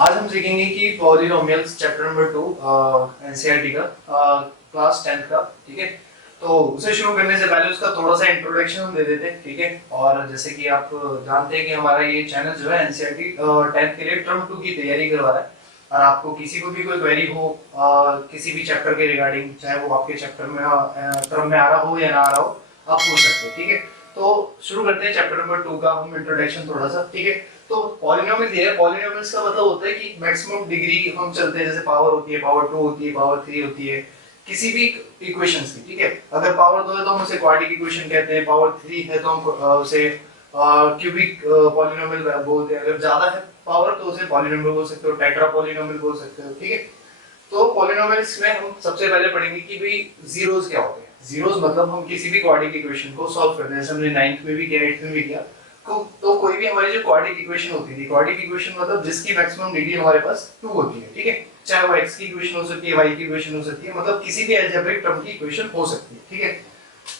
आज हम सीखेंगे कि पॉलिनोमियल्स चैप्टर नंबर 2 एनसीईआरटी का क्लास 10th का। ठीक है, तो उसे शुरू करने से पहले उसका थोड़ा सा इंट्रोडक्शन हम दे देते हैं। ठीक है, और जैसे कि आप जानते हैं कि हमारा ये चैनल जो है एनसीईआरटी 10th के लिए टर्म 2 की तैयारी करवा रहा है। और आपको किसी को भी कोई क्वेरी हो किसी भी चैप्टर के रिगार्डिंग, चाहे वो आपके चैप्टर में टर्म में आ रहा हो या ना आ रहा हो, आप पूछ सकते हैं। ठीक है, तो शुरू करते हैं चैप्टर नंबर 2 का हम इंट्रोडक्शन थोड़ा सा। ठीक है, तो पॉलिनोमियल ये है, पॉलिनोमियल्स का मतलब होता है कि मैक्सिमम डिग्री हम चलते हैं, जैसे पावर होती है, पावर 2 होती है, पावर 3 होती है किसी भी इक्वेशंस की। ठीक है, अगर पावर 2 है तो हम उसे क्वाड्रेटिक इक्वेशन कहते हैं, पावर 3 है तो हम उसे क्यूबिक पॉलिनोमियल बोलते हैं, अगर ज्यादा है पावर तो उसे पॉलिनोमियल बोल सकते हो, टेट्रा पॉलिनोमियल बोल सकते हो। ठीक है, तो पॉलिनोमियल्स में हम सबसे पहले पढ़ेंगे कि भाई जीरोस क्या होते हैं। जीरोस मतलब हम किसी भी क्वाड्रेटिक इक्वेशन को सॉल्व करते हैं, जैसे हमने 9th में भी किया, 8th में भी किया। तो कोई भी हमारी जो क्वाड्रेटिक इक्वेशन होती थी, क्वाड्रेटिक इक्वेशन मतलब जिसकी मैक्सिमम डिग्री हमारे पास 2 होती है। ठीक है, चाहे वो x की इक्वेशन हो सकती है, y की इक्वेशन हो सकती है, मतलब किसी भी अलजेब्रिक टर्म की इक्वेशन हो सकती है। ठीक है,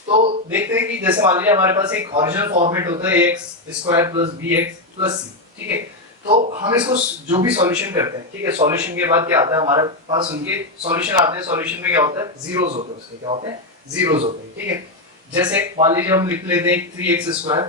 तो देखते हैं कि जैसे मान लीजिए हमारे पास एक ओरिजिनल फॉर्मेट होता है ax² + bx + c। ठीक है, तो हम इसको जो भी सॉल्यूशन करते हैं, ठीक है, सॉल्यूशन के बाद क्या आता है हमारे पास, उनके सॉल्यूशन आते हैं। सॉल्यूशन में क्या होता है, जीरोस होते हैं, उसके क्या होते हैं, जीरोस होते हैं। ठीक है, जैसे मान लीजिए हम लिख लेते हैं 3x²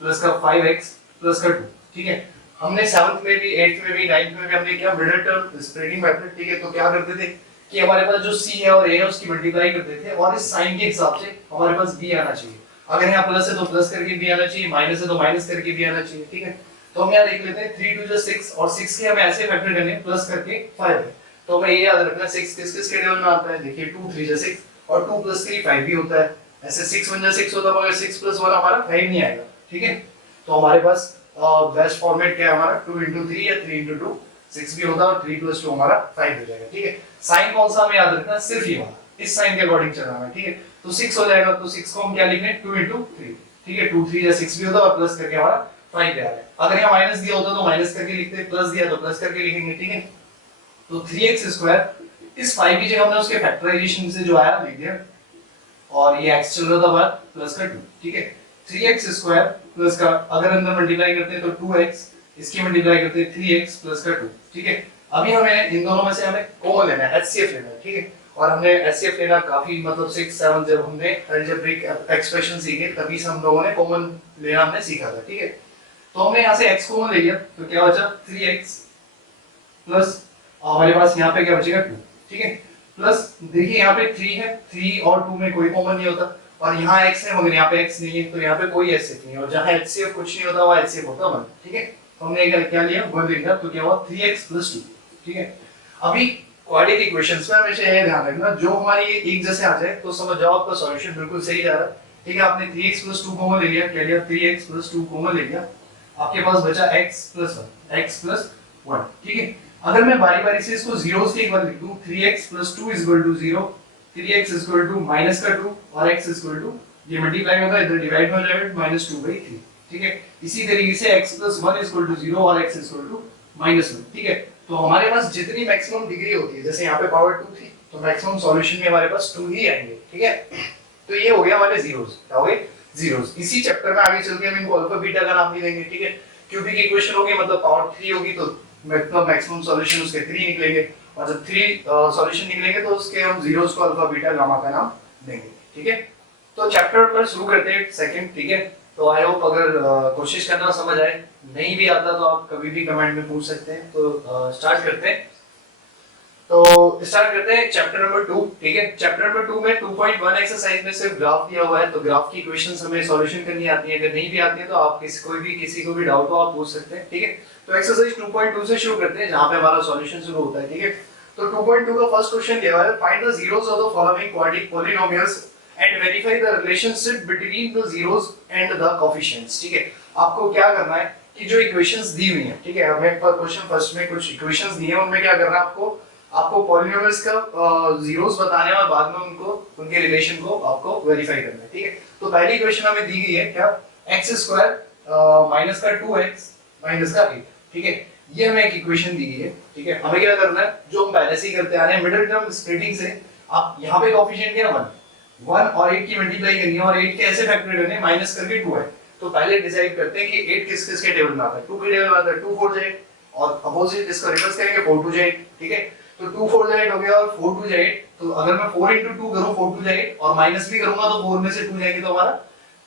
प्लस का 5x प्लस का 2। ठीक है, हमने 7th में भी, 8th में भी, 9th में भी हमने क्या मिडिल टर्म स्प्लिटिंग मेथड। ठीक है, तो क्या करते थे कि हमारे पास जो c है और a है उसकी मल्टीप्लाई करते थे, और इस साइन के हिसाब से हमारे पास b आना चाहिए। अगर यहाँ प्लस है तो प्लस करके b आना चाहिए, माइनस है तो माइनस करके b आना चाहिए। ठीक है, तो हम यहाँ देख लेते हैं 3 2 6, और 6 के हमें ऐसे फैक्टर करने हैं प्लस करके 5 है। तो हमें ये याद रखना है 6 किस किस के टेबल में आता है। देखिए 2 3 6 और 2 + 3 5 भी होता है। ऐसे 6 1 6 होता है, मगर 6 + 1 हमारा 5 नहीं आएगा। ठीक है, तो हमारे पास बेस्ट फॉर्मेट क्या है हमारा, 2 × 3 या 3 × 2 6 भी होता है, और 3 + 2 हमारा 5 हो जाएगा। ठीक है, साइन कौन सा हमें याद रखना है, सिर्फ ये वाला, इस साइन के अकॉर्डिंग चलना है। ठीक है, तो 6 हो जाएगा, तो 6 को हम क्या लिखेंगे, 2 × 3। ठीक है, 2 3 या 6 भी होता है, और प्लस करके हमारा 5 आ रहा है। अगर यहाँ माइनस दिया होता तो माइनस करके लिखते, प्लस दिया तो प्लस करके लिखेंगे। ठीक है, तो 3x², इस 5 की जगह हमने उसके फैक्टराइजेशन से जो आया लिख दिया, और ये x चल रहा था बाहर, प्लस का 2। ठीक है, 3x² प्लस का अगर अंदर मल्टीप्लाई करते हैं तो 2x, इसकी मल्टीप्लाई करते हैं 3x प्लस का 2। ठीक है, अभी हमें इन दोनों में से हमें कॉमन लेना है, HCF लेना है। ठीक है, और हमने HCF लेना काफी, मतलब 6 7 जब हमने अलजेब्रिक एक्सप्रेशन सीखे तभी से हम लोगों ने कॉमन लेना हमने सीखा था। ठीक है, तो हमने यहाँ से x कॉमन ले लिया, तो क्या बचा 3x प्लस हमारे पास यहाँ पे क्या बचेगा 2। ठीक है, प्लस देखिए यहाँ पे 3 है, 3 और 2 में कोई कॉमन नहीं होता, और यहाँ x है मगर यहाँ पे x नहीं है, तो यहाँ पे कोई HCF नहीं है, और जहाँ HCF कुछ नहीं होता वहाँ HCF होता है 1। ठीक है, तो हमने क्या लिया 1 लिखा, तो क्या हुआ 3x + 2। ठीक है, अभी क्वाड्रेटिक इक्वेशंस में हमेशा ये ध्यान रखना, जो हमारी ये एक जैसे आ जाए तो समझ जाओ आपका सॉल्यूशन बिल्कुल सही जा रहा है। ठीक है, आपने 3x + 2 कॉमन ले लिया, क्या लिया 3x + 2 कॉमन ले लिया, आपके पास बचा x + 1, x + 1। ठीक है, अगर मैं बारी बारी से इसको जीरोस के एक बार लिख दूं, 3x + 2 = 0, 3x = माइनस का 2, और x = ये मल्टीप्लाई होगा, इधर डिवाइड हो जाएगा -2/3। ठीक है, इसी तरीके से x + 1 = 0 और x = -1। ठीक है, तो हमारे पास जितनी मैक्सिमम डिग्री होती है, जैसे यहाँ पे पावर 2 थी, तो मैक्सिमम सॉल्यूशन में हमारे पास 2 ही आएंगे। ठीक है, तो ये हो गया हमारे जीरोस, क्या हो गए जीरोस। इसी चैप्टर में आगे चल के हम इनको अल्फा बीटा का नाम भी देंगे। ठीक है, क्यूबिक इक्वेशन होगी मतलब पावर 3 होगी, तो मैक्सिमम सॉल्यूशन उसके 3 निकलेंगे, और जब 3 सॉल्यूशन निकलेंगे तो उसके हम जीरोस को अल्फा बीटा गामा का नाम देंगे। ठीक है, तो चैप्टर पर शुरू करते हैं सेकंड। ठीक है, तो आई होप अगर कोशिश करना समझ आए, नहीं भी आता तो आप कभी भी कमेंट में पूछ सकते हैं। तो स्टार्ट करते हैं, तो स्टार्ट करते हैं चैप्टर नंबर 2। ठीक है, चैप्टर नंबर 2 में 2.1 एक्सरसाइज में सिर्फ ग्राफ दिया हुआ है, तो ग्राफ की इक्वेशंस हमें सॉल्यूशन करनी आती है। अगर नहीं भी आती है तो आप किसी को भी डाउट हो आप पूछ सकते हैं। ठीक है, तो एक्सरसाइज 2.2 से शुरू करते हैं, जहां पे हमारा सॉल्यूशन शुरू होता है। ठीक है, तो 2.2 का फर्स्ट क्वेश्चन दिया हुआ है, find the zeros of the following quadratic polynomials and verify the relationship between the zeros and the coefficients. ठीक है, आपको क्या करना है कि जो इक्वेशंस दी हुई हैं, ठीक है, हमें क्वेश्चन फर्स्ट में कुछ इक्वेशंस दी हैं, उनमें क्या करना है आपको पॉलिनोमियल्स का जीरोस बताने और बाद में उनके रिलेशन को आपको वेरीफाई करना है। ठीक है, तो पहली इक्वेशन हमें दी गई है क्या, x² माइनस का 2x माइनस का 8। ठीक है, ये हमें एक इक्वेशन दी गई है। ठीक है, हमें क्या करना है, जो हम पहले से ही करते आ रहे हैं, मिडिल टर्म स्प्लिटिंग से आप यहाँ पे कोएफिशिएंट क्या 1 और 8 की मल्टीप्लाई करनी है, और 8 के ऐसे फैक्टर करने हैं माइनस करके 2 है। तो पहले डिसाइड करते हैं कि 8 किस किस के टेबल में आता है, 2 के टेबल में आता है, 2 4 जाए, और अपोजिट इसका रिवर्स करेंगे 4 2 8, ठीक है। तो 2 4 8 हो गया और 4 2 8, तो अगर मैं 4 into 2 करूं 4 2 8 और माइनस भी करूंगा तो 4 में से 2 जाएंगे तो हमारा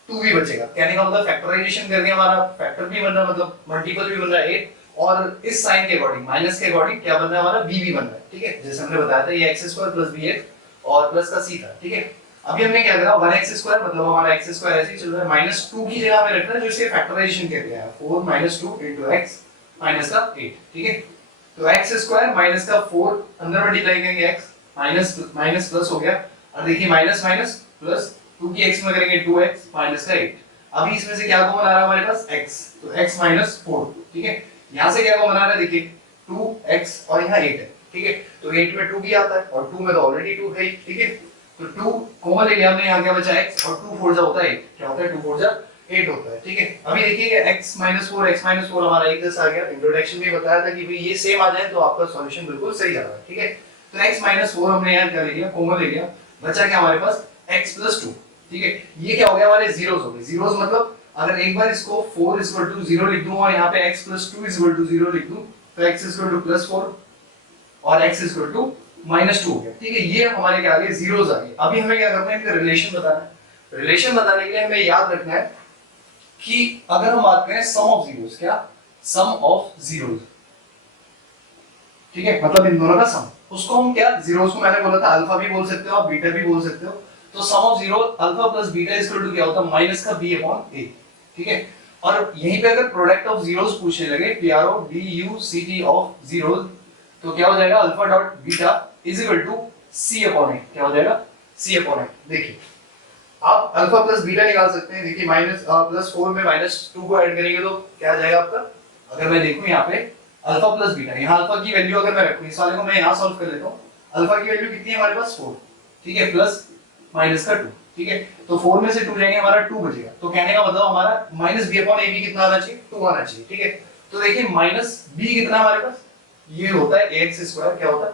2 भी बचेगा। कहने का मतलब फैक्टराइजेशन करके हमारा फैक्टर भी बन रहा है, मतलब मल्टीपल भी बन रहा है 8, और इस साइन के अकॉर्डिंग माइनस के अकॉर्डिंग क्या बन रहा है हमारा b भी बन रहा है, ठीक है। जैसे हमने बताया था ये x² + bx और प्लस का c था, ठीक है। अभी हमने क्या करा 1x² मतलब हमारा x² ऐसे ही चल रहा है, -2 की जगह पे रखना है जो इसके फैक्टराइजेशन कहते हैं 4 - 2 * x माइनस का 8, ठीक है। तो x² माइनस का 4 अंदर मल्टीप्लाई करेंगे x माइनस माइनस प्लस हो गया, और देखिए माइनस माइनस प्लस 2 की x में करेंगे 2x माइनस का 8। अभी इसमें से क्या कॉमन आ रहा है हमारे पास x, तो x - 4, ठीक है। यहां से क्या कॉमन आ रहा है देखिए 2x और यहाँ 8 है, ठीक है। तो 8 में 2 भी आता है और 2 में तो ऑलरेडी 2 है, ठीक है। तो 2 कॉमन ले लिया हमने, यहाँ क्या बचा x और 2 4 जा होता है 8, क्या होता है 2 4 जा 8 होता है, ठीक है। अभी देखिए x - 4 हमारा एक जैसा आ गया। इंट्रोडक्शन में बताया था कि भाई ये सेम आ जाए तो आपका सॉल्यूशन बिल्कुल सही आ रहा है, ठीक है। तो x - 4 हमने यहाँ क्या ले लिया, कॉमन ले लिया, बचा क्या हमारे पास x + 2, ठीक है। ये क्या हो गया हमारे जीरोस हो गए। जीरोस मतलब अगर एक बार इसको 4 = 0 लिख दूं और यहाँ पे x + 2 = 0 लिख दूं तो x = +4 और x = -2 हो गया, ठीक है। ये हमारे क्या आ गए जीरोस आ गए। अभी हमें क्या करना है, इनका रिलेशन बताना है। रिलेशन बताने के लिए हमें याद रखना है कि अगर हम बात करें सम ऑफ जीरोस, क्या सम ऑफ जीरोस, ठीक है, मतलब इन दोनों का सम, उसको हम क्या जीरोस को मैंने बोला था अल्फा भी बोल सकते हो आप, बीटा भी बोल सकते हो। तो सम ऑफ जीरो अल्फा + बीटा = क्या होता है माइनस का b/a, ठीक है। और यहीं पे अगर प्रोडक्ट ऑफ जीरोस पूछने लगे PRODUCT ऑफ जीरोस तो क्या हो जाएगा अल्फा डॉट बीटा = c/a, क्या हो जाएगा c/a। देखिए आप अल्फा प्लस बीटा निकाल सकते हैं। देखिए +4 में -2 को ऐड करेंगे तो क्या आ जाएगा आपका, अगर मैं देखूं यहाँ पे अल्फा प्लस बीटा, यहाँ अल्फा की वैल्यू अगर मैं रखूं, इस वाले को मैं यहाँ सॉल्व कर लेता हूँ। अल्फा की वैल्यू कितनी है हमारे पास 4, ठीक है, प्लस माइनस का 2, ठीक है। तो 4 में से 2 जाएंगे हमारा 2 बचेगा। तो कहने का मतलब हमारा -b/ab कितना आना चाहिए 2 आना चाहिए, ठीक है। तो देखिए -b कितना हमारे पास, ये होता है ax², क्या होता है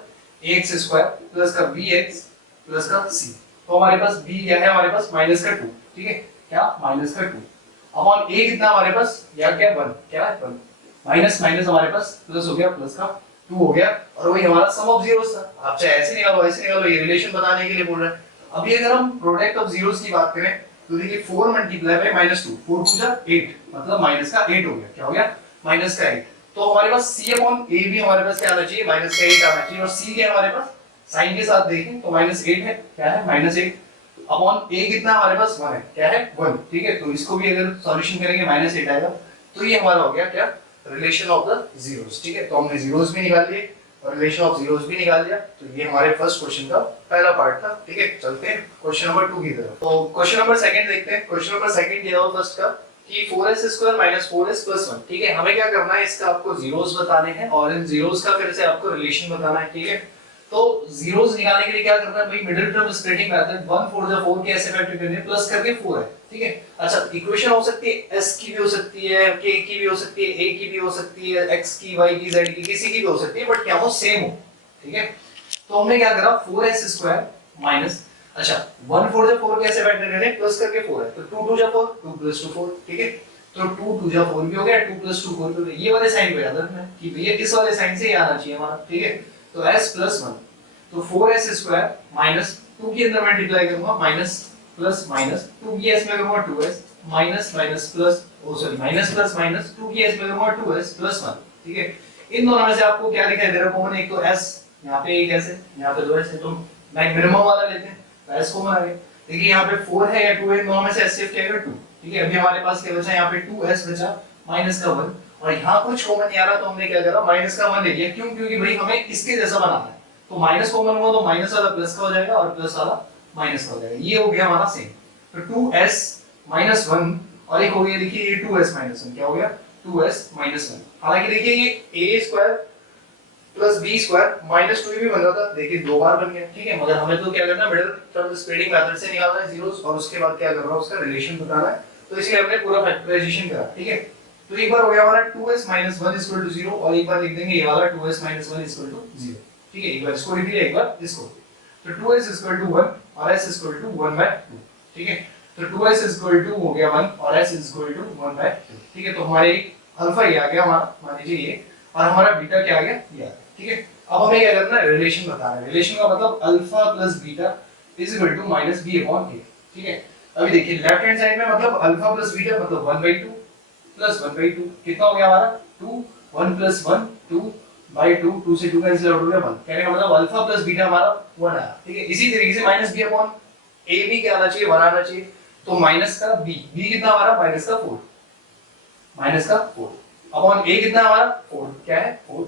ax² प्लस का bx प्लस का c। तो हमारे पास b क्या है हमारे पास -2, ठीक है, क्या -2 अपॉन a कितना हमारे पास या क्या 1, क्या है 1, माइनस माइनस हमारे पास प्लस हो गया, प्लस का 2 हो गया, और वही हमारा सम ऑफ जीरोस था। आप चाहे ऐसे निकालो ऐसे निकालो, ये रिलेशन बताने के लिए बोल रहा है। अभी अगर हम प्रोडक्ट ऑफ जीरोस की बात करें तो देखिए 4 मल्टीप्लाई बाय -2, 4 2 जा 8, मतलब माइनस का 8 हो गया, क्या हो गया माइनस का 8। तो हमारे पास c/a भी हमारे पास क्या आना चाहिए माइनस का 8 आना चाहिए, और c क्या हमारे पास साइन के साथ देखें तो -8 है, क्या है -8 अपॉन a कितना हमारे पास 1 है, क्या है 1, ठीक है। तो इसको भी अगर सॉल्यूशन करेंगे -8 आएगा। तो ये हमारा हो गया क्या रिलेशन ऑफ द जीरोस, ठीक है। तो हमने जीरोस भी निकाल लिए और रिलेशन ऑफ जीरोस भी निकाल दिया। तो ये हमारे फर्स्ट क्वेश्चन का पहला पार्ट था, ठीक है। चलते हैं क्वेश्चन नंबर 2 की तरफ। तो क्वेश्चन नंबर सेकंड देखते हैं। क्वेश्चन नंबर सेकंड दिया हुआ फर्स्ट का कि 4s² - 4s + 1, ठीक है। हमें क्या करना है, इसका आपको जीरोस बताने हैं और इन जीरोस का फिर से आपको रिलेशन बताना है, ठीक है। तो जीरोस निकालने के लिए क्या करना है भाई, मिडिल टर्म स्प्लिटिंग मेथड 1 4 जा 4 के ऐसे फैक्टर करने प्लस करके 4 है, ठीक है। अच्छा इक्वेशन हो सकती है s की भी हो सकती है, k की भी हो सकती है, a की भी हो सकती है, x की, y की, z की, किसी की भी हो सकती है, बट क्या हो सेम हो, ठीक है। तो हमने क्या करा 4s² माइनस, अच्छा 1 4 जा 4 के ऐसे फैक्टर करने प्लस करके 4 है, तो 2 2 जा 4, 2 + 2 4, ठीक है। तो 2 2 जा 4 भी हो गया, 2 + 2 4 भी हो गया। ये वाले साइन को याद रखना है कि भैया इस वाले साइन से ये आना चाहिए हमारा, ठीक है। तो s + 1, तो 4s² माइनस 2 के अंदर मल्टीप्लाई करूंगा माइनस प्लस माइनस 2 की s में करूंगा 2s माइनस माइनस प्लस, ओ सॉरी माइनस प्लस माइनस 2 की s में करूंगा 2s + 1, ठीक है। इन दोनों में से आपको क्या दिखाई दे रहा है कॉमन, एक तो s, यहां पे एक s है, यहां पे 2s है, तो मैं मिनिमम वाला लेते हैं, तो s कॉमन आ गया। देखिए यहां पे 4 है या 2 है, इन दोनों में से s शिफ्ट जाएगा 2, ठीक है। अभी हमारे पास क्या बचा, यहां पे 2s बचा माइनस का 1, और यहां कुछ कॉमन नहीं आ रहा, तो हमने क्या करा माइनस का 1 ले लिया। क्यों, क्योंकि भाई हमें इसके जैसा बनाना है, तो माइनस कॉमन हुआ तो माइनस वाला प्लस का हो जाएगा और प्लस वाला माइनस का हो जाएगा। ये हो गया हमारा सेम। तो 2s - 1 और एक हो गया देखिए ये 2s - 1, क्या हो गया 2s - 1। हालांकि देखिए ये a² + b² -2 भी बन रहा था, देखिए दो बार बन गया, ठीक है। मगर हमें तो क्या करना है मिडिल टर्म स्प्लिटिंग मेथड से निकालना है जीरोस, और उसके बाद क्या करना है उसका रिलेशन बताना है। तो इसलिए हमने पूरा फैक्टराइजेशन करा, ठीक है। तो एक बार हो गया हमारा 2s - 1 = 0, और एक बार लिख देंगे ये वाला 2s - 1 = 0, ठीक है। एक बार इसको लिख लिया, एक बार इसको। तो 2s = 1 और s = 1/2, ठीक है। तो 2s = हो गया 1 और s = 1/2, ठीक है। तो हमारे अल्फा ये आ गया हमारा, मान लीजिए ये, और हमारा बीटा क्या आ गया, ये आ गया, ठीक है। अब हमें क्या करना है, रिलेशन बताना है। रिलेशन का मतलब alpha plus beta is equal to minus B upon A, ठीक है। अभी देखिए लेफ्ट हैंड साइड में मतलब अल्फा प्लस बीटा मतलब 1/2 प्लस 1/2 कितना हो गया हमारा 2, 1 प्लस 1 2/2, 2 से 2 कैंसिल आउट हो गया 1, कहने का मतलब अल्फा प्लस बीटा हमारा 1 आया, ठीक है। इसी तरीके से माइनस बी अपॉन ए भी क्या आना चाहिए, 1 आना चाहिए। तो माइनस का बी, बी कितना हमारा माइनस का 4, माइनस का 4 अपॉन ए कितना हमारा 4, क्या है 4,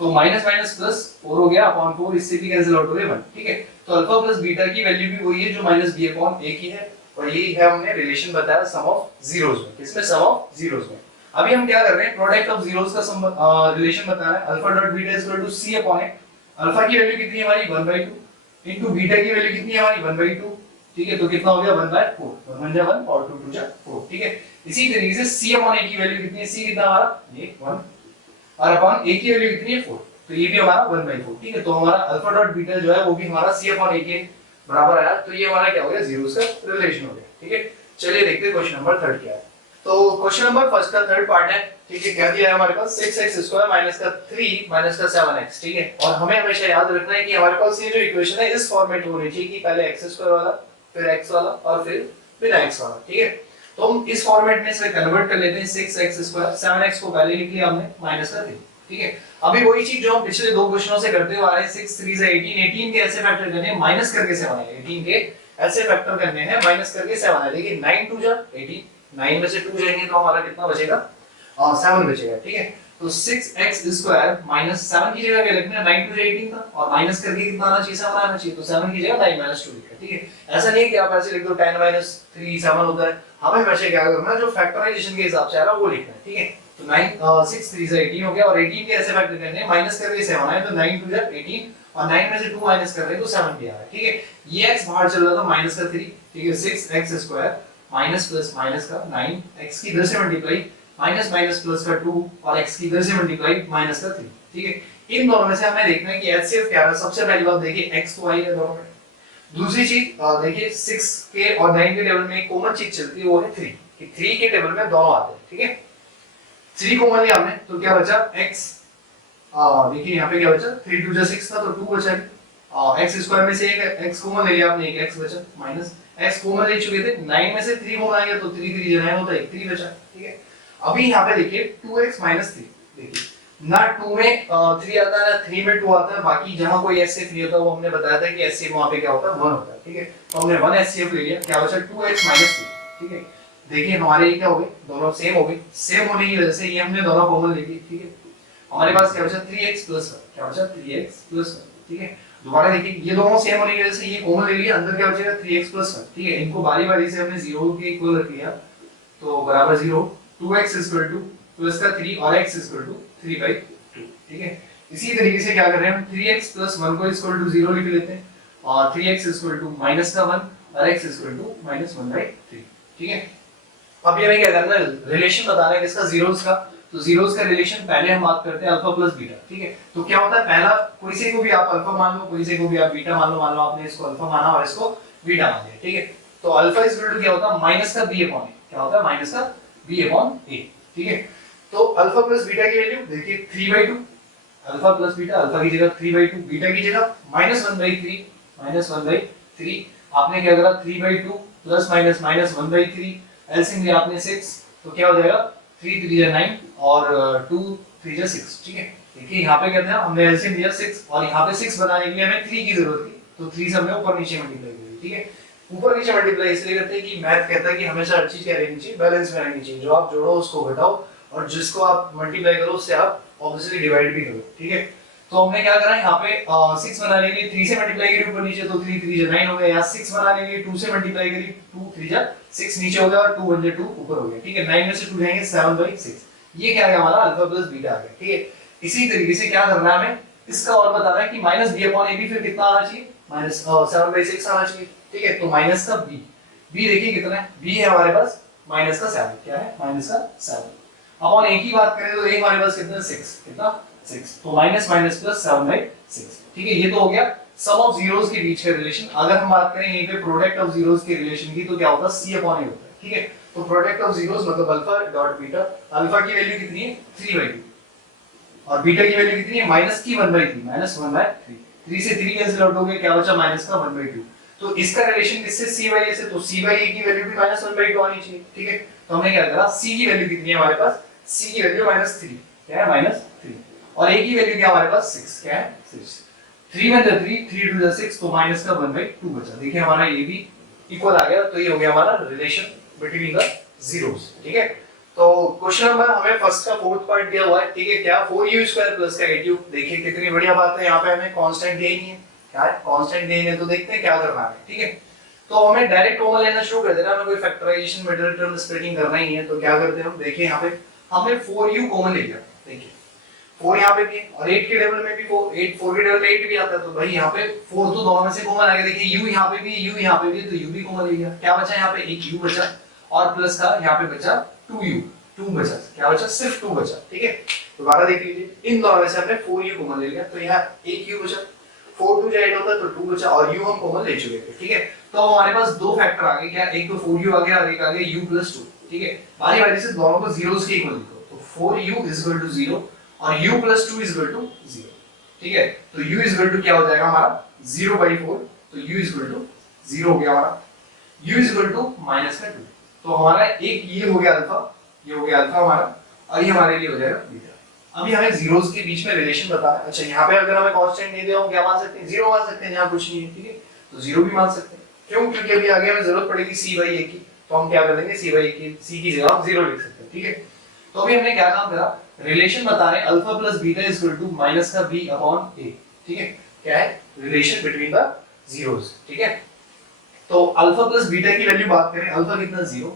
तो माइनस माइनस प्लस 4 हो गया अपॉन 4, इससे भी कैंसिल आउट हो गया 1, ठीक है। तो अल्फा प्लस बीटा की वैल्यू भी वही है जो माइनस बी अपॉन ए की है, और यही है हमने रिलेशन बताया सम ऑफ जीरोस में, किसमें सम ऑफ जीरोस में। अभी हम क्या कर रहे हैं, प्रोडक्ट ऑफ जीरोस का रिलेशन बताना है। Alpha dot beta is equal to C upon A, alpha की वैल्यू कितनी है हमारी 1/2 इनटू बीटा की वैल्यू कितनी है हमारी 1/2, ठीक है। तो कितना हो गया 1/4, 1 जा 1 और 2 2 जा 4, ठीक है। इसी तरीके से c अपॉन a की वैल्यू कितनी है, c कितना हमारा ये 1 और अपॉन a की वैल्यू कितनी है 4, तो ये भी हमारा 1/4, ठीक है। तो हमारा अल्फा डॉट बीटा जो है वो भी हमारा c अपॉन a के बराबर आया, तो ये हमारा क्या हो गया, जीरोस का रिलेशन हो गया, ठीक है। चलिए देखते हैं क्वेश्चन नंबर 3 क्या है। तो क्वेश्चन नंबर फर्स्ट का थर्ड पार्ट है, ठीक है। क्या दिया है हमारे पास 6x² माइनस का 3 माइनस का 7x, ठीक है। और हमें हमेशा याद रखना है कि हमारे पास ये जो इक्वेशन है इस फॉर्मेट में होनी चाहिए कि पहले x² वाला, फिर x वाला और फिर बिना x वाला, ठीक है। तो हम इस फॉर्मेट में इसे कन्वर्ट कर लेते हैं, 6x², 7x को पहले लिख लिया हमने माइनस का 3, ठीक है। अभी वही चीज जो हम पिछले दो क्वेश्चनों से करते हुए आ रहे हैं, 6 3 से 18, 18 के ऐसे फैक्टर करने हैं माइनस करके 7 है, 18 के ऐसे फैक्टर करने हैं माइनस करके 7 है। देखिए 9 2 जा 18, 9 में से 2 जाएंगे तो हमारा कितना बचेगा, 7 बचेगा, ठीक है। तो 6x² माइनस 7 की जगह क्या लिखना है, 9 2 जा 18 था और माइनस करके कितना आना चाहिए, 7 आना चाहिए, तो 7 की जगह 9 2 लिखा, ठीक है। ऐसा नहीं है कि आप ऐसे लिख दो 10 3 7 होता है, हमें वैसे क्या करना है, जो फैक्टराइजेशन के हिसाब से आ रहा है वो लिखना है, ठीक है। तो 6 3 से 18 हो गया और 18 के ऐसे फैक्टर करने हैं माइनस करके 7 आए, तो 9 2 जा 18 और 9 में से 2 माइनस कर रहे हैं तो 7 भी आ रहा है, ठीक है। ये x बाहर चल रहा था माइनस का 3, ठीक है। 6x² माइनस प्लस माइनस का 9, x की इधर से मल्टीप्लाई माइनस माइनस प्लस का 2 और x की इधर से मल्टीप्लाई माइनस का 3, ठीक है। इन दोनों में से हमें देखना है कि HCF क्या है। सबसे पहली बात देखिए x तो आई है दोनों में, दूसरी चीज देखिए 6 के और 9 के टेबल में एक कॉमन चीज चलती है वो है 3, कि 3 के टेबल में दोनों आते हैं, ठीक है। 3 कॉमन लिया हमने तो क्या बचा x, देखिए यहाँ पे क्या बचा 3 2 जा 6 था तो 2 बचा, x² में से एक x कॉमन ले लिया आपने, एक x बचा, माइनस x कॉमन ले चुके थे, 9 में से 3 कॉमन आएगा तो 3 3 जा 9 होता है, 3 बचा, ठीक है। अभी यहाँ पे देखिए 2x माइनस 3, देखिए ना 2 में 3 आता है ना 3 में 2 आता है, बाकी जहां कोई HCF नहीं होता वो हमने बताया था कि HCF वहां पे क्या होता है 1 होता है, ठीक है। तो हमने 1 HCF ले लिया, क्या बचा 2x माइनस 3, ठीक है। देखिए हमारे ये क्या हो गए, दोनों सेम हो गए, सेम होने की वजह से ये हमने दोनों कॉमन ले लिए, ठीक है। हमारे पास क्या बचा 3x प्लस 1, क्या बचा 3x प्लस 1, ठीक है। दोबारा देखिए ये दोनों सेम होने की वजह से ये कॉमन ले लिया, अंदर क्या बचेगा 3x प्लस 1, ठीक है। इनको बारी बारी से हमने 0 के इक्वल रख लिया तो बराबर 0, 2x इक्वल टू प्लस का 3 और x इक्वल टू 3/2, ठीक है। इसी तरीके से क्या कर रहे हैं हम 3x प्लस 1 को इक्वल टू 0 लिख लेते हैं और 3x इक्वल टू माइनस का 1 और x इक्वल टू माइनस 1/3, ठीक है। अब ये हमें क्या करना है, रिलेशन बताना है किसका, जीरोस का। तो जीरोस का रिलेशन पहले हम बात करते हैं अल्फा प्लस बीटा, ठीक है। तो क्या होता है, पहला कोई से को भी आप अल्फा मान लो, कोई से को भी आप बीटा मान लो आपने इसको अल्फा माना और इसको बीटा मान लिया, ठीक है। तो अल्फा इक्वल टू क्या होता है माइनस का b अपॉन a, क्या होता है माइनस का b अपॉन a, ठीक है। तो अल्फा प्लस बीटा की वैल्यू देखिए 3/2, अल्फा प्लस बीटा, अल्फा की जगह 3/2, बीटा की जगह -1/3, -1/3। आपने क्या करा 3/2 प्लस माइनस माइनस 1/3, एलसीएम लिया आपने 6, तो क्या हो जाएगा 3 3 जा 9 और 2 3 जा 6, ठीक है। देखिए यहाँ पे कहते हैं हमने एलसीएम लिया 6 और यहाँ पे 6 बनाने के लिए हमें 3 की जरूरत थी, तो 3 से हमने ऊपर नीचे मल्टीप्लाई कर दी, ठीक है। ऊपर नीचे मल्टीप्लाई इसलिए करते हैं कि मैथ कहता है कि हमेशा हर चीज क्या रहनी चाहिए, बैलेंस में रहनी चाहिए। जो आप जोड़ो उसको घटाओ और जिसको आप मल्टीप्लाई करो उससे आप ऑब्वियसली डिवाइड भी करो, ठीक है। तो हमने क्या करा यहाँ पे 6 बनाने के लिए 3 से मल्टीप्लाई करी ऊपर नीचे, तो 3 3 जा 9 हो गया। यहाँ 6 बनाने के लिए 2 से मल्टीप्लाई करी, 2 3 जा 6 नीचे हो गया और 2 1 जा 2 ऊपर हो गया, ठीक है। 9 में से 2 जाएंगे 7/6, ये क्या आ गया हमारा अल्फा प्लस बीटा आ गया, ठीक है। इसी तरीके से क्या करना है हमें, इसका और बताना है कि माइनस b अपॉन a भी फिर कितना आना चाहिए, माइनस 7/6 आना चाहिए, ठीक है। तो माइनस का b, b देखिए कितना है, b है हमारे पास माइनस का 7, क्या है माइनस का 7 अपॉन a की बात करें तो a हमारे पास कितना 6, कितना 6, तो माइनस माइनस प्लस 7/6, ठीक है। ये तो हो गया सम ऑफ जीरोस के बीच का रिलेशन। अगर हम बात करें यहीं पे प्रोडक्ट ऑफ जीरोस के रिलेशन की तो क्या होता है c अपॉन a होता है, ठीक है। तो प्रोडक्ट ऑफ जीरोस मतलब अल्फा डॉट बीटा, अल्फा की वैल्यू कितनी है 3/2, और बीटा की वैल्यू कितनी है माइनस की 1/3 माइनस 1/3 3 से 3 कैंसिल आउट हो गए क्या बचा माइनस का 1/2 तो इसका रिलेशन किससे c बाई a से तो c बाई a की वैल्यू भी माइनस 1/2 आनी चाहिए ठीक है तो हमने क्या करा c की वैल्यू कितनी है हमारे पास c की वैल्यू -3 क्या है -3 और a की वैल्यू क्या हमारे पास 6 क्या है 6 3 में 3 3 2 6 तो माइनस का 1/2 बचा देखिए हमारा ये भी इक्वल आ गया तो ये हो गया हमारा रिलेशन बिटवीन द जीरोस ठीक है तो क्वेश्चन नंबर हमें फर्स्ट का फोर्थ पार्ट दिया हुआ है ठीक है क्या 4u स्क्वायर प्लस का 8u देखिए कितनी बढ़िया बात है यहाँ पे हमें कांस्टेंट दिया ही नहीं है क्या है कांस्टेंट दिया ही नहीं तो देखते हैं क्या करना है ठीक है तो हमें डायरेक्ट कॉमन लेना शुरू कर देना हमें कोई फैक्टराइजेशन मिडिल टर्म स्प्लिटिंग करना ही है तो क्या करते हैं हम देखिए यहाँ पे हमने 4u कॉमन ले लिया देखिए 4 यहाँ पे भी है और 8 के टेबल में भी 4 के टेबल में 8 भी आता है तो भाई यहाँ पे 4 तो दोनों में से कॉमन आ गया देखिए u यहाँ पे भी u यहाँ पे भी तो u भी कॉमन ले लिया क्या बचा यहाँ पे एक u बचा और प्लस का यहाँ पे बचा 2u 2 बचा क्या बचा सिर्फ 2 बचा ठीक है दोबारा देख लीजिए इन दोनों में से हमने 4u कॉमन ले लिया तो यहाँ एक u बचा 4 2 जा 8 होता है तो 2 बचा और u हम कॉमन ले चुके थे ठीक है तो हमारे पास दो फैक्टर आ गए क्या एक तो 4u आ गया और एक आ गया u + 2 ठीक है बारी बारी से दोनों को जीरोस के इक्वल लिखो तो 4u = 0 और u + 2 = 0 ठीक है तो u = क्या हो जाएगा हमारा 0/4 तो u = 0 हो गया हमारा u = -2 तो हमारा एक ये हो गया अल्फा ये हो गया अल्फा हमारा और ये हमारे लिए हो जाएगा बीटा अभी हमें जीरोस के बीच में रिलेशन बता है अच्छा यहाँ पे अगर हमें कांस्टेंट नहीं दिया हम क्या मान सकते हैं जीरो मान सकते हैं यहाँ कुछ नहीं है ठीक है तो जीरो भी मान सकते हैं क्यों क्योंकि अभी आगे हमें जरूरत पड़ेगी c/a की तो हम क्या कर देंगे c/a की c की जगह हम जीरो लिख सकते हैं ठीक है तो अभी हमने क्या काम करा रिलेशन बता रहे अल्फा प्लस बीटा = माइनस का b/a ठीक है क्या है रिलेशन बिटवीन द जीरोस ठीक है तो अल्फा प्लस बीटा की वैल्यू बात करें अल्फा कितना 0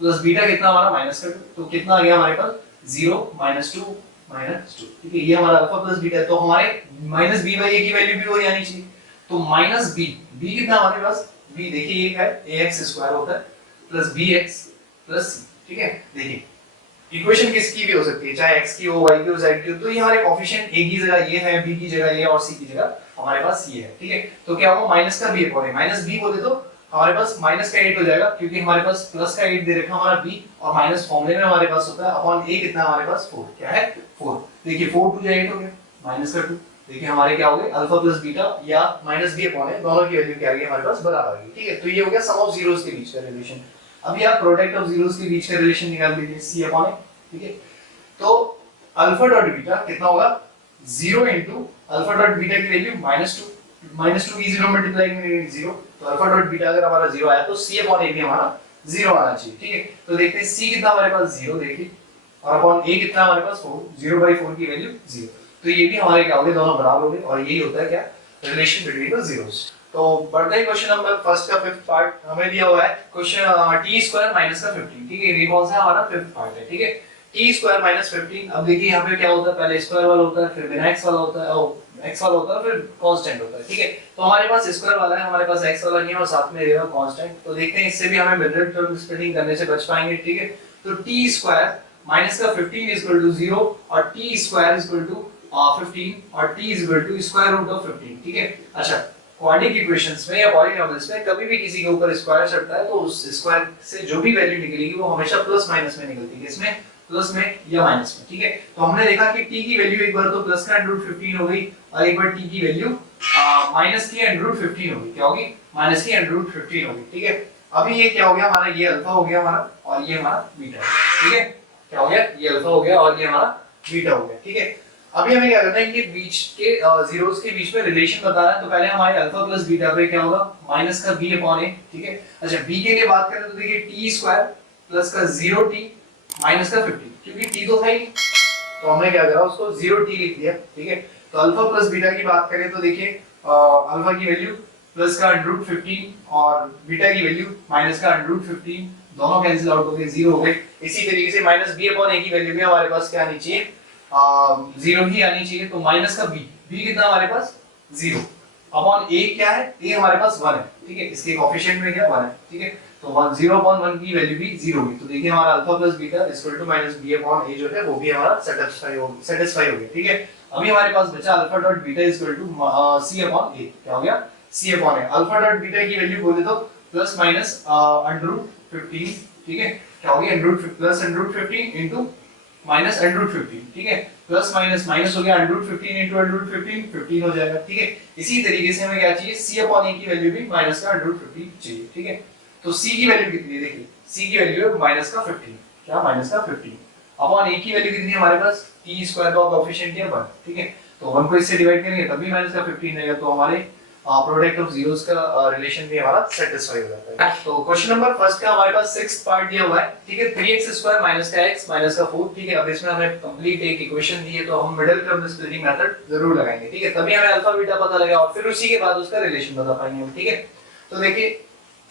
प्लस बीटा कितना हमारा -2 तो कितना आ गया हमारे पास 0 -2 ठीक है ये हमारा अल्फा प्लस बीटा है तो हमारे -b/a की वैल्यू भी वही आनी चाहिए तो -b कितना हमारे पास b देखिए ये है ax² होता है प्लस bx प्लस c ठीक है देखिए इक्वेशन किसकी भी हो सकती है चाहे x की हो y की हो z की हो तो ये हमारे कोएफिशिएंट a की जगह ये है b की जगह ये और c की जगह हमारे पास ये है ठीक है तो क्या होगा माइनस का b अपॉन -b बोले तो हमारे पास माइनस का 8 हो जाएगा क्योंकि हमारे पास प्लस का 8 दे रखा हमारा b और माइनस फॉर्मूले में हमारे पास होता है अपॉन a कितना हमारे पास 4 क्या है 4 देखिए 4 2 8 हो गया माइनस का 2 देखिए हमारे क्या हो गए अल्फा प्लस बीटा या -b अपॉन a दोनों की वैल्यू क्या आ गई हमारे पास बराबर आ गई ठीक है तो ये हो गया सम ऑफ जीरोस के बीच का रिलेशन अभी आप प्रोडक्ट ऑफ जीरोस के बीच का रिलेशन निकाल लीजिए c अपॉन a ठीक है तो अल्फा डॉट बीटा कितना होगा 0 अल्फा डॉट बीटा की वैल्यू -2 की 0 मल्टीप्लाई करेंगे 0 तो अल्फा डॉट बीटा अगर हमारा 0 आया तो c अपॉन a भी हमारा 0 आना चाहिए ठीक है तो देखते हैं c कितना हमारे पास 0 देखिए और अपॉन a कितना हमारे पास 4 0/4 की वैल्यू 0 तो ये भी हमारे क्या हो गए दोनों बराबर हो गए और यही होता है क्या रिलेशन बिटवीन द जीरोस तो बढ़ते हैं क्वेश्चन नंबर फर्स्ट का फिफ्थ पार्ट हमें दिया हुआ है क्वेश्चन t² - का 15 ठीक है ये कौन सा हमारा फिफ्थ पार्ट है ठीक है t² - 15 अब देखिए यहाँ पे क्या होता है पहले स्क्वायर वाला होता है फिर बिना x वाला होता है और x वाला होता है फिर कांस्टेंट होता है ठीक है तो हमारे पास स्क्वायर वाला है हमारे पास x वाला नहीं है और साथ में रहेगा कांस्टेंट तो देखते हैं इससे भी हमें मिडिल टर्म स्प्लिटिंग करने से बच पाएंगे ठीक है तो t² - का 15 = 0 और t² = 15 और t √15 ठीक है अच्छा क्वाड्रेटिक इक्वेशंस में या पॉलीनॉमियल्स में कभी भी किसी के ऊपर स्क्वायर चढ़ता है तो उस स्क्वायर से जो भी वैल्यू निकलेगी वो हमेशा प्लस माइनस में निकलती है इसमें प्लस में या माइनस में ठीक है तो हमने देखा कि t की वैल्यू एक बार तो प्लस का √15 हो गई और एक बार t की वैल्यू माइनस की √15 हो गई क्या होगी माइनस की √15 हो गई ठीक है अभी ये क्या हो गया हमारा ये अल्फा हो गया हमारा और ये हमारा बीटा ठीक है क्या हो गया ये अल्फा हो गया और ये हमारा बीटा हो गया ठीक है अभी हमें क्या करना है कि बीच के जीरोस के बीच में रिलेशन बता रहा है तो पहले हमारे अल्फा प्लस बीटा पे क्या होगा माइनस का b अपॉन a ठीक है अच्छा b के लिए बात करें तो देखिए t² प्लस का 0t माइनस का 15 क्योंकि t तो था ही तो हमने क्या करा उसको 0t लिख दिया ठीक है तो अल्फा प्लस बीटा की बात करें तो देखिए अल्फा की वैल्यू प्लस का √15 और बीटा की वैल्यू माइनस का √15 दोनों कैंसिल आउट हो गए 0 हो गए इसी तरीके से माइनस b अपॉन a की वैल्यू भी हमारे पास क्या आनी चाहिए 0 ही आनी चाहिए तो माइनस का b कितना हमारे पास 0 अपॉन a क्या है a हमारे पास 1 है ठीक है इसके कोएफिशिएंट में क्या 1 है ठीक है तो 0/1 की वैल्यू भी 0 होगी तो देखिए हमारा alpha plus beta -b upon a जो है वो भी हमारा सेटिस्फाई हो गया ठीक है अभी हमारे पास बचा alpha dot beta c upon a क्या हो गया c upon a alpha dot beta की वैल्यू बोले तो प्लस माइनस √15 ठीक है क्या हो गया √15 इनटू माइनस √15 ठीक है प्लस माइनस माइनस हो गया under root 15 into under root 15 15 हो जाएगा, ठीक है। इसी तरीके से हमें क्या चाहिए, c अपॉन a की वैल्यू भी माइनस का अंडर रूट 15 चाहिए, ठीक है। तो c की वैल्यू कितनी है, देखिए c की वैल्यू है माइनस का 15, क्या माइनस का 15 अपॉन a की वैल्यू कितनी है हमारे पास, t स्क्वायर का कोएफिशिएंट है 1, ठीक है। तो 1 को इससे डिवाइड करेंगे तब भी माइनस का 15 रहेगा, तो हमारे प्रोडक्ट ऑफ जीरोस का रिलेशन भी हमारा सेटिस्फाई हो जाता है। तो क्वेश्चन नंबर फर्स्ट का हमारे पास 6th पार्ट दिया हुआ है, ठीक है। 3x² माइनस का x माइनस का 4, ठीक है। अब इसमें हमें कंप्लीट एक इक्वेशन दी है, तो हम मिडिल टर्म स्प्लिटिंग मेथड जरूर लगाएंगे, ठीक है। तभी हमें अल्फा बीटा पता लगेगा और फिर उसी के बाद उसका रिलेशन बता पाएंगे हम, ठीक है। तो देखिए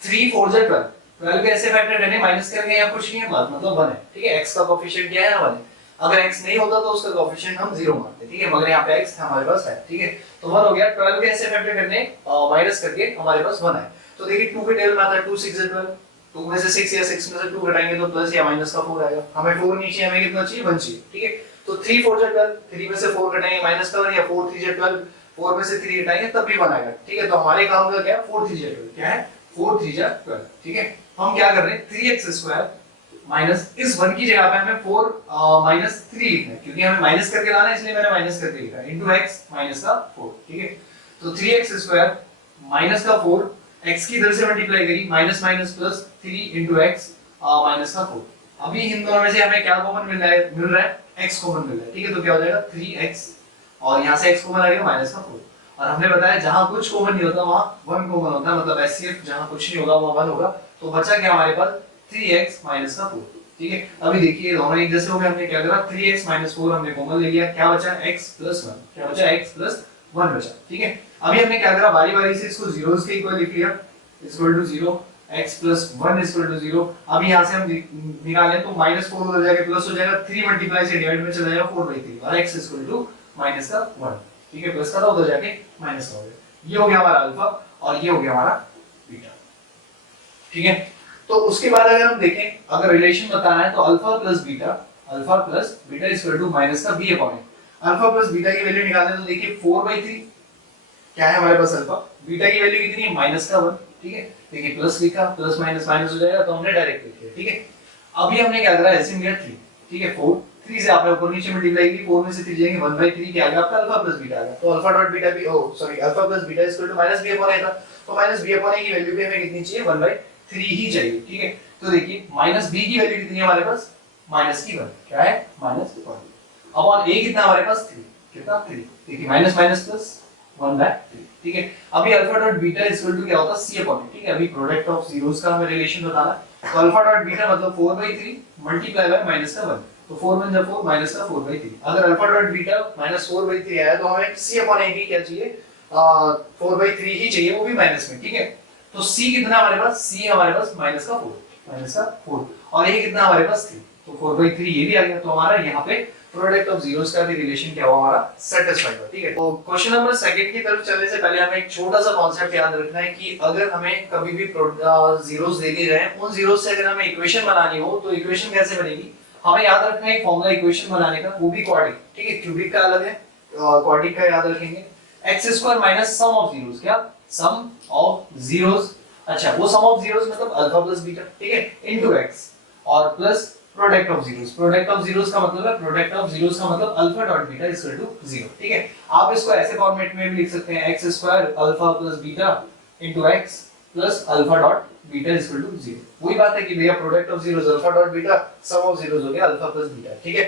3 4 जा 12, 12 के ऐसे फैक्टर रहने माइनस करके या कुछ नहीं है बात, मतलब 1 है, ठीक है। x का कोएफिशिएंट क्या है, 1 है। अगर x नहीं होता तो उसका कोएफिशिएंट हम 0 मानते, ठीक है, मगर यहाँ पे x हमारे पास है, ठीक है। तो 1 हो गया, 12 के ऐसे फैक्टर करने माइनस करके हमारे पास 1 है। तो देखिए 2 के टेबल में आता है 2 6 12, 2 में से 6 या 6 में से 2 घटाएंगे तो प्लस या माइनस का 4 आएगा। हमें 4 नीचे, हमें कितना चाहिए, 1 चाहिए, ठीक है। तो 3 4 जा 12, 3 में से 4 घटाएंगे माइनस का 1, या 4 3 जा 12, 4 में से 3 घटाएंगे तब भी 1 आएगा, ठीक है। तो हमारे काम का क्या है, 4 3 जा 12, क्या है, 4 3 जा 12, ठीक है। हम क्या कर रहे हैं, 3x² माइनस इस 1 की जगह पे हमें 4 माइनस 3 लिखना है, क्योंकि हमें माइनस करके लाना है, इसलिए मैंने माइनस करके लिखा है, इनटू x माइनस का 4, ठीक है। तो 3x² माइनस का 4, x की इधर से मल्टीप्लाई करी, minus minus plus 3 into x minus का 4। अभी इन दोनों में से हमें क्या कॉमन मिल रहा है, x कॉमन मिल रहा है, ठीक है। तो क्या हो जाएगा 3x और यहां से x कॉमन आ गया माइनस का 4। और हमने बताया जहां कुछ कॉमन नहीं होता वहां 1 कॉमन होता है, मतलब HCF जहां कुछ नहीं होगा वहां 1 होगा। तो बचा क्या हमारे पास, 3x माइनस का 4, ठीक है। अभी देखिए दोनों एक जैसे हो गए, हमने क्या करा, 3x माइनस 4 हमने कॉमन ले लिया, क्या बचा, x प्लस 1, क्या बचा, x प्लस 1 बचा, ठीक है। अभी हमने क्या करा, बारी बारी से इसको जीरोस के इक्वल लिख लिया, equal to 0, x plus 1 equal to 0। अब यहां से हम निकालें तो माइनस 4 हो जाएगा, प्लस हो जाएगा, 3 मल्टीप्लाई से डिवाइड में चला जाएगा 4/3 और x इक्वल टू माइनस का 1, ठीक है। प्लस का था उधर जाके माइनस का हो गया। ये हो गया हमारा अल्फा और ये हो गया हमारा बीटा, ठीक है। तो उसके बाद अगर हम देखें, अगर रिलेशन बताना है तो alpha plus beta equal to minus का b upon a। Alpha plus beta की वैल्यू निकालने तो देखिए 4/3 क्या है हमारे पास अल्फा, बीटा की वैल्यू कितनी है, माइनस का 1, ठीक है। देखिए प्लस लिखा, प्लस माइनस माइनस हो जाएगा, तो हमने डायरेक्ट लिख लिया, ठीक है। अभी हमने क्या करा, एलसीएम लिया 3, ठीक है। 4 3 से आपने ऊपर नीचे मल्टीप्लाई की, 4 में से 3 जाएंगे 1/3 क्या आ गया आपका, अल्फा प्लस बीटा आ गया। तो अल्फा डॉट बीटा भी alpha plus beta equal to minus b upon a था, तो माइनस b अपॉन a की वैल्यू भी हमें कितनी चाहिए, 1/3 ही चाहिए, ठीक है। तो देखिए माइनस b की वैल्यू कितनी है हमारे पास, माइनस की 1, क्या है, माइनस 1 अपॉन a कितना हमारे पास 3, कितना 3, देखिए माइनस माइनस प्लस 1/3, ठीक है। अभी alpha dot beta equal to क्या होता है, c अपॉन a, ठीक है। अभी प्रोडक्ट ऑफ जीरोस का हमें रिलेशन बताना है, तो अल्फा डॉट बीटा मतलब 4/3 मल्टीप्लाई बाय माइनस का 1, तो 4 1 4 माइनस का 4/3। अगर अल्फा डॉट बीटा माइनस 4/3 आया तो हमें c अपॉन a की क्या चाहिए, 4/3 ही चाहिए, वो भी माइनस में, ठीक है। तो c कितना हमारे पास, c हमारे पास माइनस का 4 और a कितना हमारे पास 3, तो 4/3 ये भी आ गया। तो हमारा यहाँ पे प्रोडक्ट ऑफ जीरोस का भी रिलेशन क्या हुआ, हमारा सेटिस्फाइड हुआ, ठीक है। तो क्वेश्चन नंबर सेकंड की तरफ चलने से पहले हमें एक छोटा सा कॉन्सेप्ट याद रखना है कि अगर हमें कभी भी जीरोस दे दिए जाए, उन जीरोस से अगर हमें इक्वेशन बनानी हो तो इक्वेशन कैसे बनेगी, हमें याद रखना है एक फॉर्मूला इक्वेशन बनाने का, वो भी क्वाड्रिक, ठीक है। क्यूबिक का अलग है, क्वाड्रिक का याद रखेंगे, x² minus sum of zeros, क्या सम ऑफ जीरोस, अच्छा वो सम ऑफ जीरोस मतलब अल्फा प्लस बीटा, ठीक है, इनटू x और plus product of zeros. Product of zeros का मतलब है, प्रोडक्ट ऑफ जीरोस का मतलब alpha dot beta equal to 0, ठीक है। आप इसको ऐसे फॉर्मेट में भी लिख सकते हैं, x² alpha plus beta into x plus alpha dot beta equal to 0। वही बात है कि भैया product of zeros alpha dot beta, sum of zeros हो गया अल्फा प्लस बीटा, ठीक है।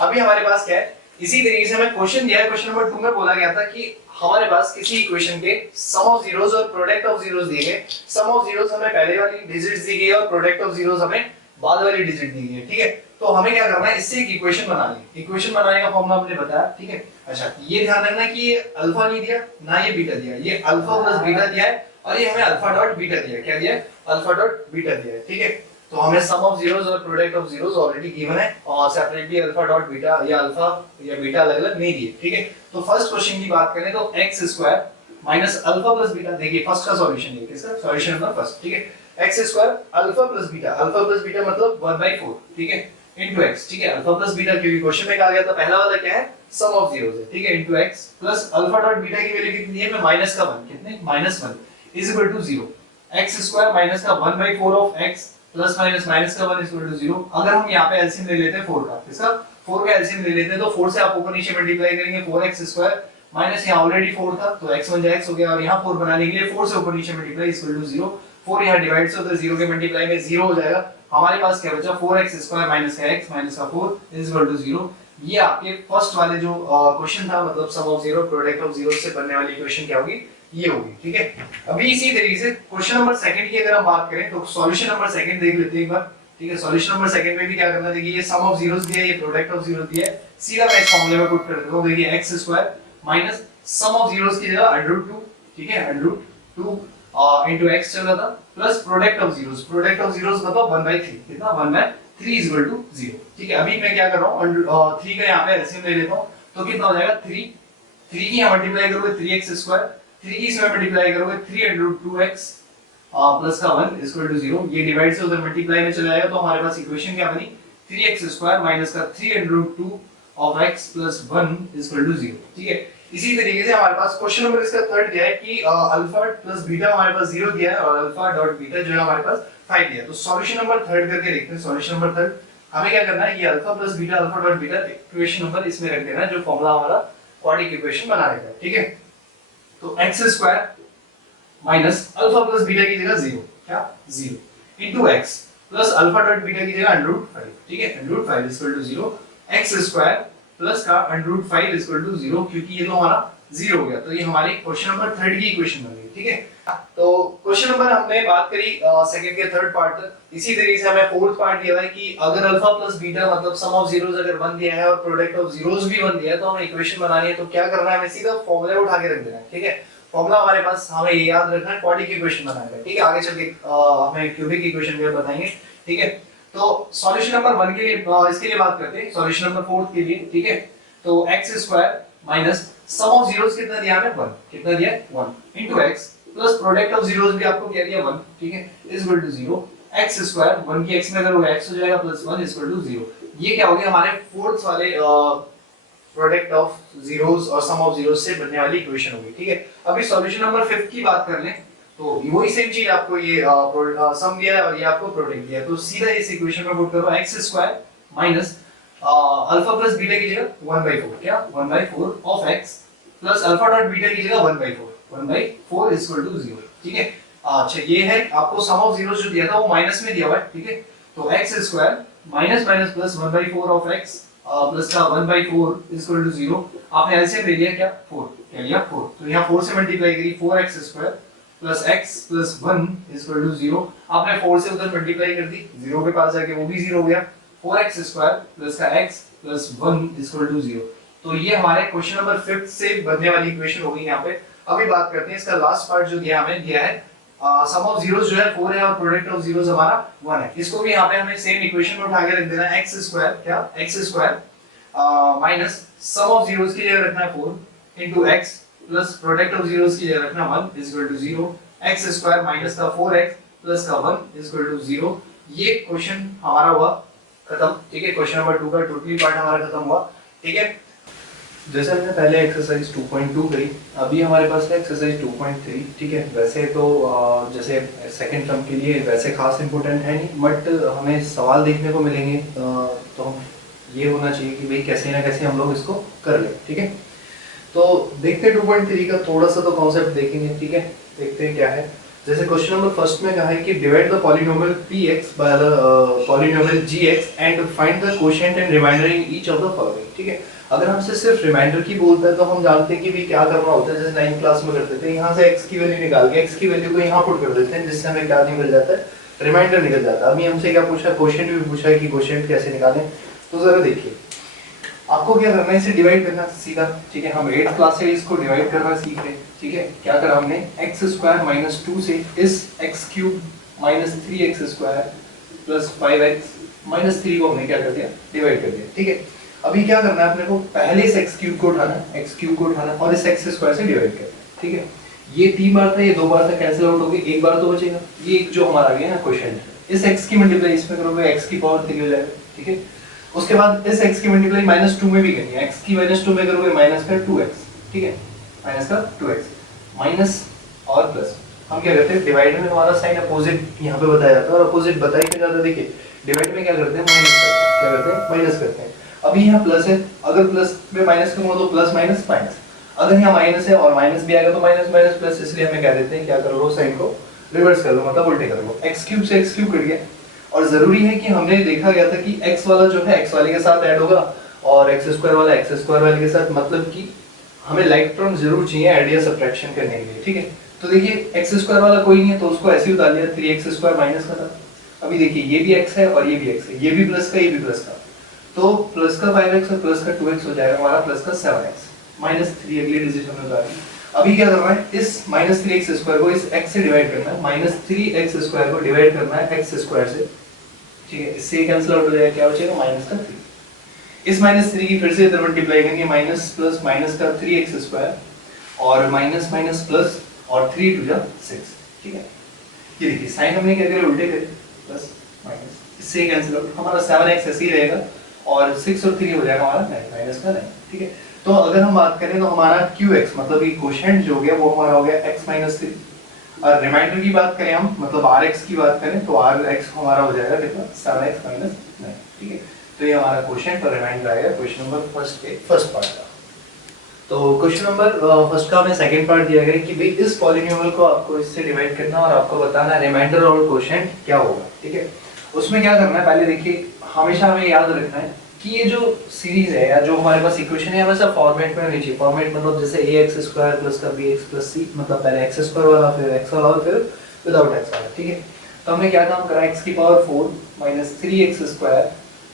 अभी हमारे पास क्या है, इसी तरीके से हमें क्वेश्चन दिया है, क्वेश्चन नंबर 2 में बोला गया था कि हमारे पास किसी इक्वेशन के सम ऑफ जीरोस और प्रोडक्ट ऑफ जीरोस दिए गए, सम ऑफ जीरोस हमें पहले वाली डिजिट्स दी गई है और प्रोडक्ट ऑफ जीरोस हमें बाद वाली डिजिट दी गई है, ठीक है। तो हमें क्या करना है, इससे एक इक्वेशन बनानी है। इक्वेशन बनाने का फॉर्मूला हमने बताया, ठीक है। अच्छा ये ध्यान रखना कि ये अल्फा नहीं दिया ना ये बीटा दिया, ये अल्फा प्लस बीटा दिया है और ये हमें अल्फा डॉट बीटा दिया है, क्या दिया है, अल्फा डॉट बीटा दिया है, ठीक है। तो हमें सम ऑफ जीरोस और product of zeros already given है और सेपरेटली अल्फा डॉट बीटा या अल्फा या बीटा अलग-अलग नहीं दिए, ठीक है। तो फर्स्ट क्वेश्चन की बात करें तो x² minus alpha plus beta, देखिए फर्स्ट का सॉल्यूशन है, किसका सॉल्यूशन नंबर फर्स्ट, ठीक है। x² अल्फा प्लस बीटा मतलब 1/4, ठीक है, इनटू x, ठीक है। अल्फा प्लस बीटा क्योंकि क्वेश्चन में कहा गया था, पहला वाला क्या है, सम ऑफ जीरोस है, ठीक है, into x plus alpha dot beta की वैल्यू कितनी है, माइनस का 1, कितने, -1 is equal to 0। x² minus का 1/4 ऑफ x प्लस माइनस का 1 इज इक्वल टू 0। अगर हम यहां पे एलसीएम ले लेते हैं 4 का, किसका 4 का एलसीएम ले लेते हैं, तो 4 से आप ऊपर नीचे मल्टीप्लाई करेंगे 4x स्क्वायर माइनस यहाँ ऑलरेडी 4 था तो x बन जाए x हो गया, और यहाँ 4 बनाने के लिए 4 से ऊपर नीचे मल्टीप्लाई इक्वल टू 0, 4 यहाँ डिवाइड से होता है 0 के मल्टीप्लाई में 0 हो जाएगा। हमारे पास क्या बचा 4x स्क्वायर माइनस का x माइनस का 4 इज इक्वल टू 0। ये आपके फर्स्ट वाले जो क्वेश्चन था, मतलब sum of zero product of zero से बनने वाली इक्वेशन क्या होगी, ये होगी, ठीक है। अभी इसी तरीके से क्वेश्चन नंबर सेकंड की अगर हम बात करें तो सॉल्यूशन नंबर सेकंड देख लेते हैं एक बार, ठीक है। सॉल्यूशन नंबर सेकंड में भी क्या करना है, देखिए ये सम ऑफ जीरोस दिया है, ये प्रोडक्ट ऑफ जीरो दिया है, सीधा मैं इस फॉर्मूले में पुट कर देता हूं। देखिए x square minus sum of zeros की जगह √2, ठीक है, √2 इनटू x चल रहा था, प्लस प्रोडक्ट ऑफ जीरोस मतलब 1/3, कितना 1/3 इज इक्वल टू 0, ठीक है। अभी मैं क्या कर रहा हूं 3 का यहां पे एलसीएम ले लेता हूं, तो कितना हो जाएगा 3 की यहां मल्टीप्लाई करोगे 3x स्क्वायर, 3 की इसमें मल्टीप्लाई करोगे 3 √2x प्लस का 1 इज इक्वल टू 0, ये डिवाइड से उधर मल्टीप्लाई में चला जाएगा, तो हमारे पास इक्वेशन क्या बनी 3x स्क्वायर माइनस का 3 √2 of x plus 1 is equal to 0, ठीक है। इसी तरीके से हमारे पास क्वेश्चन नंबर इसका थर्ड दिया है कि अल्फा प्लस बीटा हमारे पास 0 दिया है और अल्फा डॉट बीटा जो है हमारे पास 5 दिया है। तो सॉल्यूशन नंबर थर्ड करके देखते हैं। सॉल्यूशन नंबर थर्ड हमें क्या करना है, ये alpha plus beta alpha dot beta equation number इसमें रख देना है, जो फॉर्मूला हमारा क्वाड्रेटिक इक्वेशन बनाने का है, ठीक है। तो x square minus alpha plus beta की जगह 0, क्या 0 into x plus alpha dot beta की जगह √5, ठीक है, √5 is equal to 0, x square plus का √5 इज इक्वल टू 0, क्योंकि ये तो हमारा 0 हो गया, तो ये हमारी क्वेश्चन नंबर थर्ड की इक्वेशन बन गई, ठीक है। तो क्वेश्चन नंबर हमने बात करी सेकंड के थर्ड पार्ट तक। इसी तरीके से हमें फोर्थ पार्ट दिया है कि अगर अल्फा प्लस बीटा मतलब सम ऑफ जीरोस अगर 1 दिया है और प्रोडक्ट ऑफ जीरोस भी 1 दिया है, तो हमें इक्वेशन बनानी है, तो क्या करना है, हमें सीधा फॉर्मूला उठा के रख देना है, ठीक है। फॉर्मूला हमारे पास हमें ये याद रखना है, क्वाड्रेटिक इक्वेशन बनाना है, ठीक है। आगे चल के हमें क्यूबिक इक्वेशन भी बताएंगे, ठीक है। तो सॉल्यूशन नंबर 1 के लिए इसके लिए बात करते हैं, सॉल्यूशन नंबर 4 के लिए, ठीक है। तो x square minus sum of zeros कितना दिया हमें 1, कितना दिया 1 into x plus product of zeros भी आपको क्या दिया 1, ठीक है, is equal to 0, x square 1 की x में करोगे x हो जाएगा प्लस 1 इज इक्वल टू 0। ये क्या हो गया हमारे फोर्थ वाले प्रोडक्ट ऑफ जीरोस और सम ऑफ जीरोस से बनने वाली इक्वेशन होगी, ठीक है। अभी सॉल्यूशन नंबर 5 की बात कर लें, तो वही सेम चीज आपको ये सम दिया है और ये आपको प्रोडक्ट दिया है, तो सीधा इस इक्वेशन में पुट करो x square minus alpha plus beta की जगह 1/4, क्या 1/4 of x plus alpha dot beta की जगह 1/4 इज इक्वल टू 0, ठीक है। अच्छा ये है आपको सम ऑफ जीरोस जो दिया था वो माइनस में दिया हुआ है, ठीक है। तो x square minus minus plus 1/4 of x plus का 1/4 इज इक्वल टू 0। आपने एलसीएम ले लिया क्या 4, क्या लिया 4, तो यहाँ 4 से मल्टीप्लाई करी 4x square plus x plus 1 is equal to 0। आपने 4 से उधर मल्टीप्लाई कर दी 0 के पास जाके वो भी 0 हो गया, 4x स्क्वायर प्लस का x plus 1 is equal to 0। तो ये हमारे क्वेश्चन नंबर 5 से बनने वाली इक्वेशन होगी यहाँ पे। अभी बात करते हैं इसका लास्ट पार्ट जो दिया हमें दिया है सम ऑफ जीरोस जो है 4 है और प्रोडक्ट ऑफ जीरोस हमारा 1 है। इसको भी यहाँ पे हमें सेम इक्वेशन में उठा के रख देना है, x स्क्वायर क्या x square minus sum of zeros की जगह रखना है 4 into x plus product of zeros की जगह रखना 1 is equal to 0, x square minus का 4x प्लस का 1 इज इक्वल टू 0। ये क्वेश्चन हमारा हुआ खत्म, ठीक है। क्वेश्चन नंबर 2 का टोटली पार्ट हमारा खत्म हुआ, ठीक है। जैसे हमने पहले एक्सरसाइज 2.2 करी, अभी हमारे पास है एक्सरसाइज 2.3, ठीक है। वैसे तो जैसे सेकंड टर्म के लिए वैसे खास इंपॉर्टेंट है नहीं, बट हमें सवाल देखने को मिलेंगे, तो ये होना चाहिए कि भाई कैसे ना कैसे हम लोग इसको कर लें, ठीक है। तो देखते हैं 2.3 का थोड़ा सा तो कॉन्सेप्ट देखेंगे, ठीक है। देखते हैं क्या है। जैसे क्वेश्चन नंबर फर्स्ट में कहा है कि divide the polynomial px by the polynomial gx and find the quotient and remainder in each of the following, ठीक है। अगर हमसे सिर्फ रिमाइंडर की बोलता है तो हम जानते हैं कि भी क्या करना होता है, जैसे 9th क्लास में करते थे, यहाँ से x की वैल्यू निकाल के x की वैल्यू को यहाँ पुट कर देते हैं, जिससे हमें क्या निकल जाता है, रिमाइंडर निकल जाता है। अभी हमसे क्या पूछा है, कोशेंट भी पूछा है कि कोशेंट कैसे निकालें। तो जरा देखिए आपको क्या करना है, इसे डिवाइड करना सीधा, ठीक है। हम 8th क्लास से इसको डिवाइड करना सीख रहे हैं, ठीक है। क्या करा हमने x स्क्वायर माइनस 2 से इस x cube minus 3x square plus 5x minus 3 को हमने क्या कर दिया, डिवाइड कर दिया, ठीक है। अभी क्या करना है अपने को, पहले इस x क्यूब को उठाना है, x क्यूब को उठाना है और इस x स्क्वायर से डिवाइड करना है, ठीक है। ये 3 बार था, ये 2 बार था, कैंसिल आउट हो गए, एक बार तो बचेगा। ये जो हमारा आ गया ना क्वेश्चन, इस x की मल्टीप्लाई इसमें करोगे x की पावर 3 हो जाएगा, ठीक है। उसके बाद इस x की मल्टीप्लाई -2 में भी करनी है, x की -2 में करोगे माइनस का 2x, ठीक है, माइनस का 2x माइनस और प्लस। हम क्या करते हैं, डिवाइड में हमारा साइन अपोजिट यहाँ पे बताया जाता है और अपोजिट बताया क्या जाता है। देखिए डिवाइड में क्या करते हैं, माइनस करते हैं, क्या करते हैं, माइनस करते हैं। अभी यहाँ प्लस है, अगर प्लस में माइनस करूंगा तो प्लस माइनस माइनस, अगर यहाँ माइनस है और माइनस भी आएगा तो माइनस माइनस प्लस, इसलिए हमें कह देते हैं क्या कर लो, साइन को रिवर्स कर लो, मतलब उल्टे कर लो। एक्स क्यूब से एक्स क्यूब कट गया, और जरूरी है कि हमने देखा गया था कि एक्स वाला जो है एक्स वाले के साथ ऐड होगा और एक्स स्क्वायर वाला एक्स स्क्वायर वाले के साथ, मतलब कि हमें लाइक टर्म जरूर चाहिए ऐड या सब्ट्रैक्शन करने के लिए, ठीक है। तो देखिए एक्स स्क्वायर वाला कोई नहीं है तो उसको ऐसे ही उतार लिया, 3x स्क्वायर माइनस का था। अभी देखिए ये भी x है और ये भी x है, ये भी प्लस का ये भी प्लस का, तो प्लस का 5x और प्लस का 2x हो जाएगा हमारा प्लस का 7x माइनस 3 अगली डिजिट हमने उतार ली। अभी क्या करना है, इस माइनस 3x स्क्वायर को इस x से डिवाइड करना है, माइनस 3x स्क्वायर को डिवाइड करना है x स्क्वायर से, ठीक है। इससे कैंसिल आउट हो जाएगा, क्या बचेगा माइनस का 3। इस माइनस 3 की फिर से इधर मल्टीप्लाई करेंगे, माइनस प्लस माइनस का 3x स्क्वायर और माइनस माइनस प्लस और 3 टू जा 6, ठीक है। ये देखिए साइन हमने क्या करे, उल्टे करे, प्लस माइनस, इससे कैंसिल आउट, हमारा 7x ऐसे ही रहेगा और 6 और 3 हो जाएगा हमारा 9 माइनस का 9, ठीक है। तो अगर हम बात करें तो हमारा qx मतलब ये कोशेंट जो हो गया वो हमारा हो गया x माइनस 3, और रिमाइंडर की बात करें हम मतलब rx की बात करें तो rx हमारा हो जाएगा कितना 7x माइनस 9, ठीक है। तो ये हमारा क्वेश्चन और रिमाइंडर आएगा क्वेश्चन नंबर फर्स्ट के फर्स्ट पार्ट का। तो क्वेश्चन नंबर फर्स्ट का हमें सेकंड पार्ट दिया गया है कि भाई इस पॉलिनोमियल को आपको इससे डिवाइड करना और आपको बताना रिमाइंडर और क्वोशिएंट क्या होगा, ठीक है। उसमें क्या करना है, पहले देखिए हमेशा हमें याद रखना है कि ये जो सीरीज है या जो हमारे पास इक्वेशन है हमेशा फॉर्मेट में होनी चाहिए। फॉर्मेट मतलब जैसे ax स्क्वायर प्लस का bx प्लस c, मतलब पहले x स्क्वायर वाला फिर x वाला और फिर विदाउट x वाला, ठीक है। तो हमने क्या काम करा, x की power 4 minus 3x square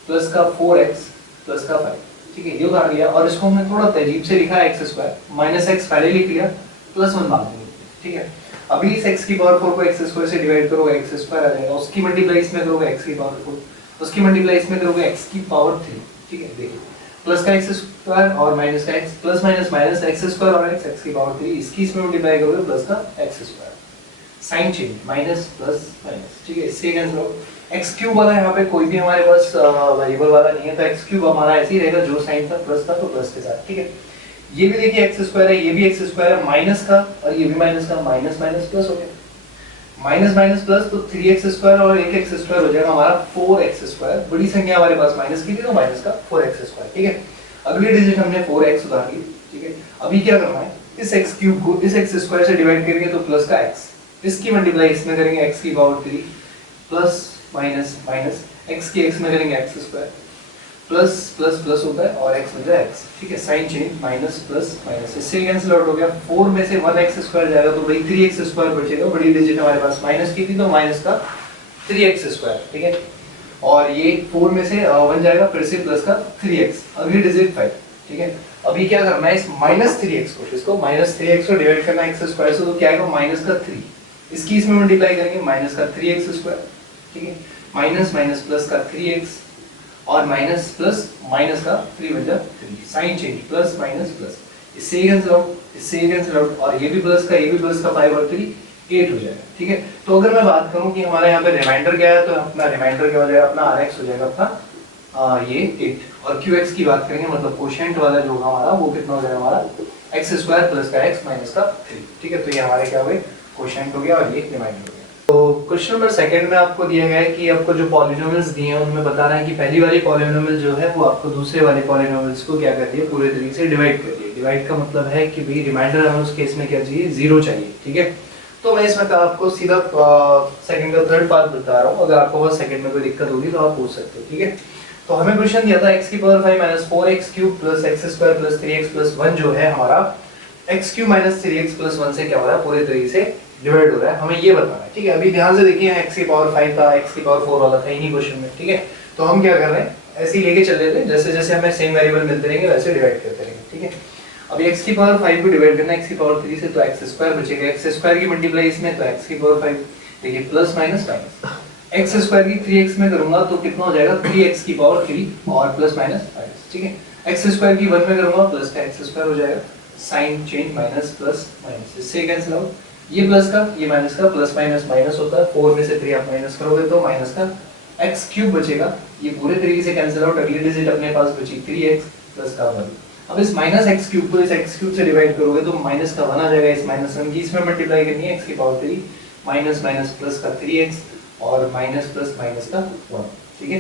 plus का 4x प्लस का 5, ठीक है, ये उतार लिया। और इसको हमने थोड़ा तहजीब से लिखा है x स्क्वायर माइनस x पहले लिख लिया प्लस 1 बाद में लिख लिया, ठीक है। अभी इस x की पावर 4 को x स्क्वायर से डिवाइड करोगे x स्क्वायर आ जाएगा, उसकी मल्टीप्लाई इसमें करोगे x की पावर 4, उसकी मल्टीप्लाई इसमें करोगे x की पावर 3, ठीक है। देखिए प्लस का x स्क्वायर और माइनस का x, plus minus minus x square और x की पावर 3, इसकी इसमें मल्टीप्लाई करोगे प्लस का x square, sign change minus plus minus, ठीक है। इससे कैंसिल हो, x क्यूब वाला यहाँ पे कोई भी हमारे पास वेरिएबल वाला नहीं है तो x क्यूब हमारा ऐसे ही रहेगा, जो साइन था तो प्लस के साथ, ठीक है। ये भी देखिए x स्क्वायर है, ये भी x स्क्वायर है, माइनस का और ये भी माइनस का, माइनस माइनस प्लस हो गया, माइनस माइनस प्लस, तो 3x स्क्वायर और 1x स्क्वायर हो जाएगा हमारा 4x स्क्वायर। बड़ी संख्या हमारे पास माइनस की थी तो माइनस का 4x स्क्वायर, ठीक है। अगली डिजिट हमने 4x उतार ली, ठीक है। अभी क्या करना है, इस x क्यूब को इस x स्क्वायर से डिवाइड करेंगे तो प्लस का x, इसकी मल्टीप्लाई इसमें करेंगे x की power 3 plus minus minus x की x में करेंगे x square plus plus plus होता है और x बचा x, ठीक है। Sign change minus plus minus, इससे कैंसिल आउट हो गया। 4 में से 1x स्क्वायर जाएगा तो भाई 3x स्क्वायर बचेगा, बड़ी डिजिट हमारे पास माइनस की थी तो माइनस का 3x स्क्वायर, ठीक है। और ये 4 में से 1 जाएगा फिर से प्लस का 3x, अगली डिजिट 5, ठीक है। अभी क्या करना है, इस माइनस 3x को, इसको माइनस 3x को डिवाइड करना है x स्क्वायर से, तो क्या आएगा माइनस का 3, इसकी इसमें मल्टीप्लाई करेंगे माइनस का 3x स्क्वायर, ठीक है। माइनस माइनस प्लस का 3x और माइनस प्लस माइनस का 3 बचा 3, sign change plus minus plus, इससे कैंसिल आउट, इससे कैंसिल आउट, और ये भी प्लस का 5 और 3 8 हो जाएगा, ठीक है। तो अगर मैं बात करूं कि हमारे यहाँ पे रिमाइंडर क्या है, तो अपना रिमाइंडर क्या हो जाएगा, अपना rx हो जाएगा अपना ये 8, और qx की बात करेंगे मतलब कोशेंट वाला जो होगा हमारा वो कितना हो जाएगा हमारा x स्क्वायर प्लस का x माइनस का 3, ठीक है। तो ये हमारे क्या हो गए, कोशेंट हो गया और ये रिमाइंडर हो गया। तो क्वेश्चन नंबर सेकंड में आपको दिया गया है कि आपको जो पॉलिनोमियल्स दिए हैं उनमें बताना है कि पहली वाली पॉलिनोमियल जो है वो आपको दूसरे वाले पॉलिनोमियल्स को क्या कर दिए, पूरे तरीके से डिवाइड कर दिए। डिवाइड का मतलब है कि भाई रिमाइंडर हमें उस केस में क्या चाहिए, 0 चाहिए, ठीक है। तो मैं इसमें आपको सीधा सेकंड का थर्ड पार्ट बता रहा हूँ, अगर आपको बस सेकंड में कोई दिक्कत होगी तो आप पूछ सकते हो, ठीक है। तो हमें क्वेश्चन दिया था x की power 5 minus 4x cube plus x square plus 3x plus 1 जो है हमारा x cube minus 3x plus 1 से क्या हो रहा है, पूरे तरीके से डिवाइड हो रहा है, हमें ये बताना है, ठीक है। अभी ध्यान से देखिए x की पावर 5 था, x की पावर 4 वाला था ही नहीं क्वेश्चन में, ठीक है। तो हम क्या कर रहे हैं, ऐसे ही लेके चल रहे थे, जैसे जैसे हमें सेम वेरिएबल मिलते रहेंगे वैसे डिवाइड करते रहेंगे, ठीक है। अभी x की पावर 5 को डिवाइड करना है x की पावर 3 से, तो x स्क्वायर बचेगा, x स्क्वायर की मल्टीप्लाई इसमें तो x की पावर 5, देखिए plus minus minus, x square की 3x में करूंगा तो कितना हो जाएगा 3x की पावर 3 और प्लस माइनस माइनस, ठीक है। x स्क्वायर की 1 में करूंगा प्लस का x स्क्वायर हो जाएगा, sign change minus plus minus, इससे कैंसिल आउट, ये प्लस का ये माइनस का, प्लस माइनस माइनस होता है, 4 में से 3 आप माइनस करोगे तो माइनस का x क्यूब बचेगा, ये पूरे तरीके से कैंसिल आउट। अगली डिजिट अपने पास बची 3x प्लस का 1। अब इस माइनस x क्यूब को इस x क्यूब से डिवाइड करोगे तो माइनस का 1 आ जाएगा, इस माइनस 1 की इसमें मल्टीप्लाई करनी है x की पावर 3 माइनस माइनस प्लस का 3x और माइनस प्लस माइनस का 1, ठीक है।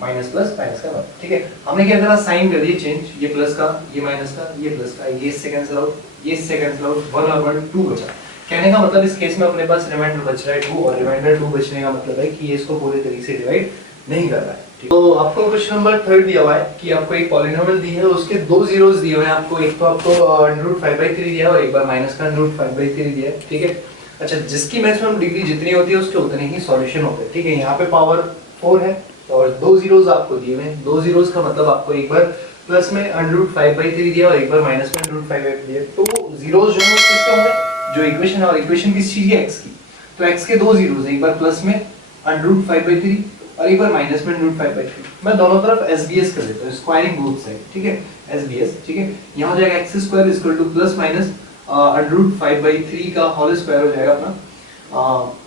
माइनस प्लस माइनस का वन, ठीक है। हमने क्या करा, साइन कर दिया चेंज, ये प्लस का, ये माइनस का, ये प्लस का, ये इससे कैंसिल आउट, ये इससे कैंसिल आउट, 1 और 1 2 बचा। कहने का मतलब इस केस में अपने पास रिमाइंडर बच रहा है 2, और रिमाइंडर 2 बचने का मतलब है कि ये इसको पूरे तरीके से डिवाइड नहीं कर रहा है। तो आपको क्वेश्चन नंबर 3 दिया हुआ है कि आपको एक पॉलिनोमियल दी है, उसके दो जीरोस दिए हुए हैं आपको, एक तो आपको √5/3 दिया है और एक बार माइनस का √5/3 दिया है, ठीक है। अच्छा, जिसकी मैक्सिमम डिग्री जितनी होती है उसके उतने ही सॉल्यूशन होते हैं, ठीक है। यहाँ पे पावर 4 है और दो जीरोस आपको दिए हुए हैं, दो जीरोस का मतलब आपको एक बार प्लस में √5/3 दिया और एक बार माइनस में √5/3 दिया। तो जीरोस जो है किसका होंगे, जो इक्वेशन है, और इक्वेशन किस चीज है, x की, तो x के दो जीरोस, एक बार प्लस में √5/3 और एक बार माइनस में √5/3। मैं दोनों तरफ SBS कर देता हूँ, स्क्वायरिंग बोथ साइड, ठीक है, SBS, ठीक है। यहाँ हो जाएगा x² प्लस माइनस √5/3 का होल स्क्वायर हो जाएगा अपना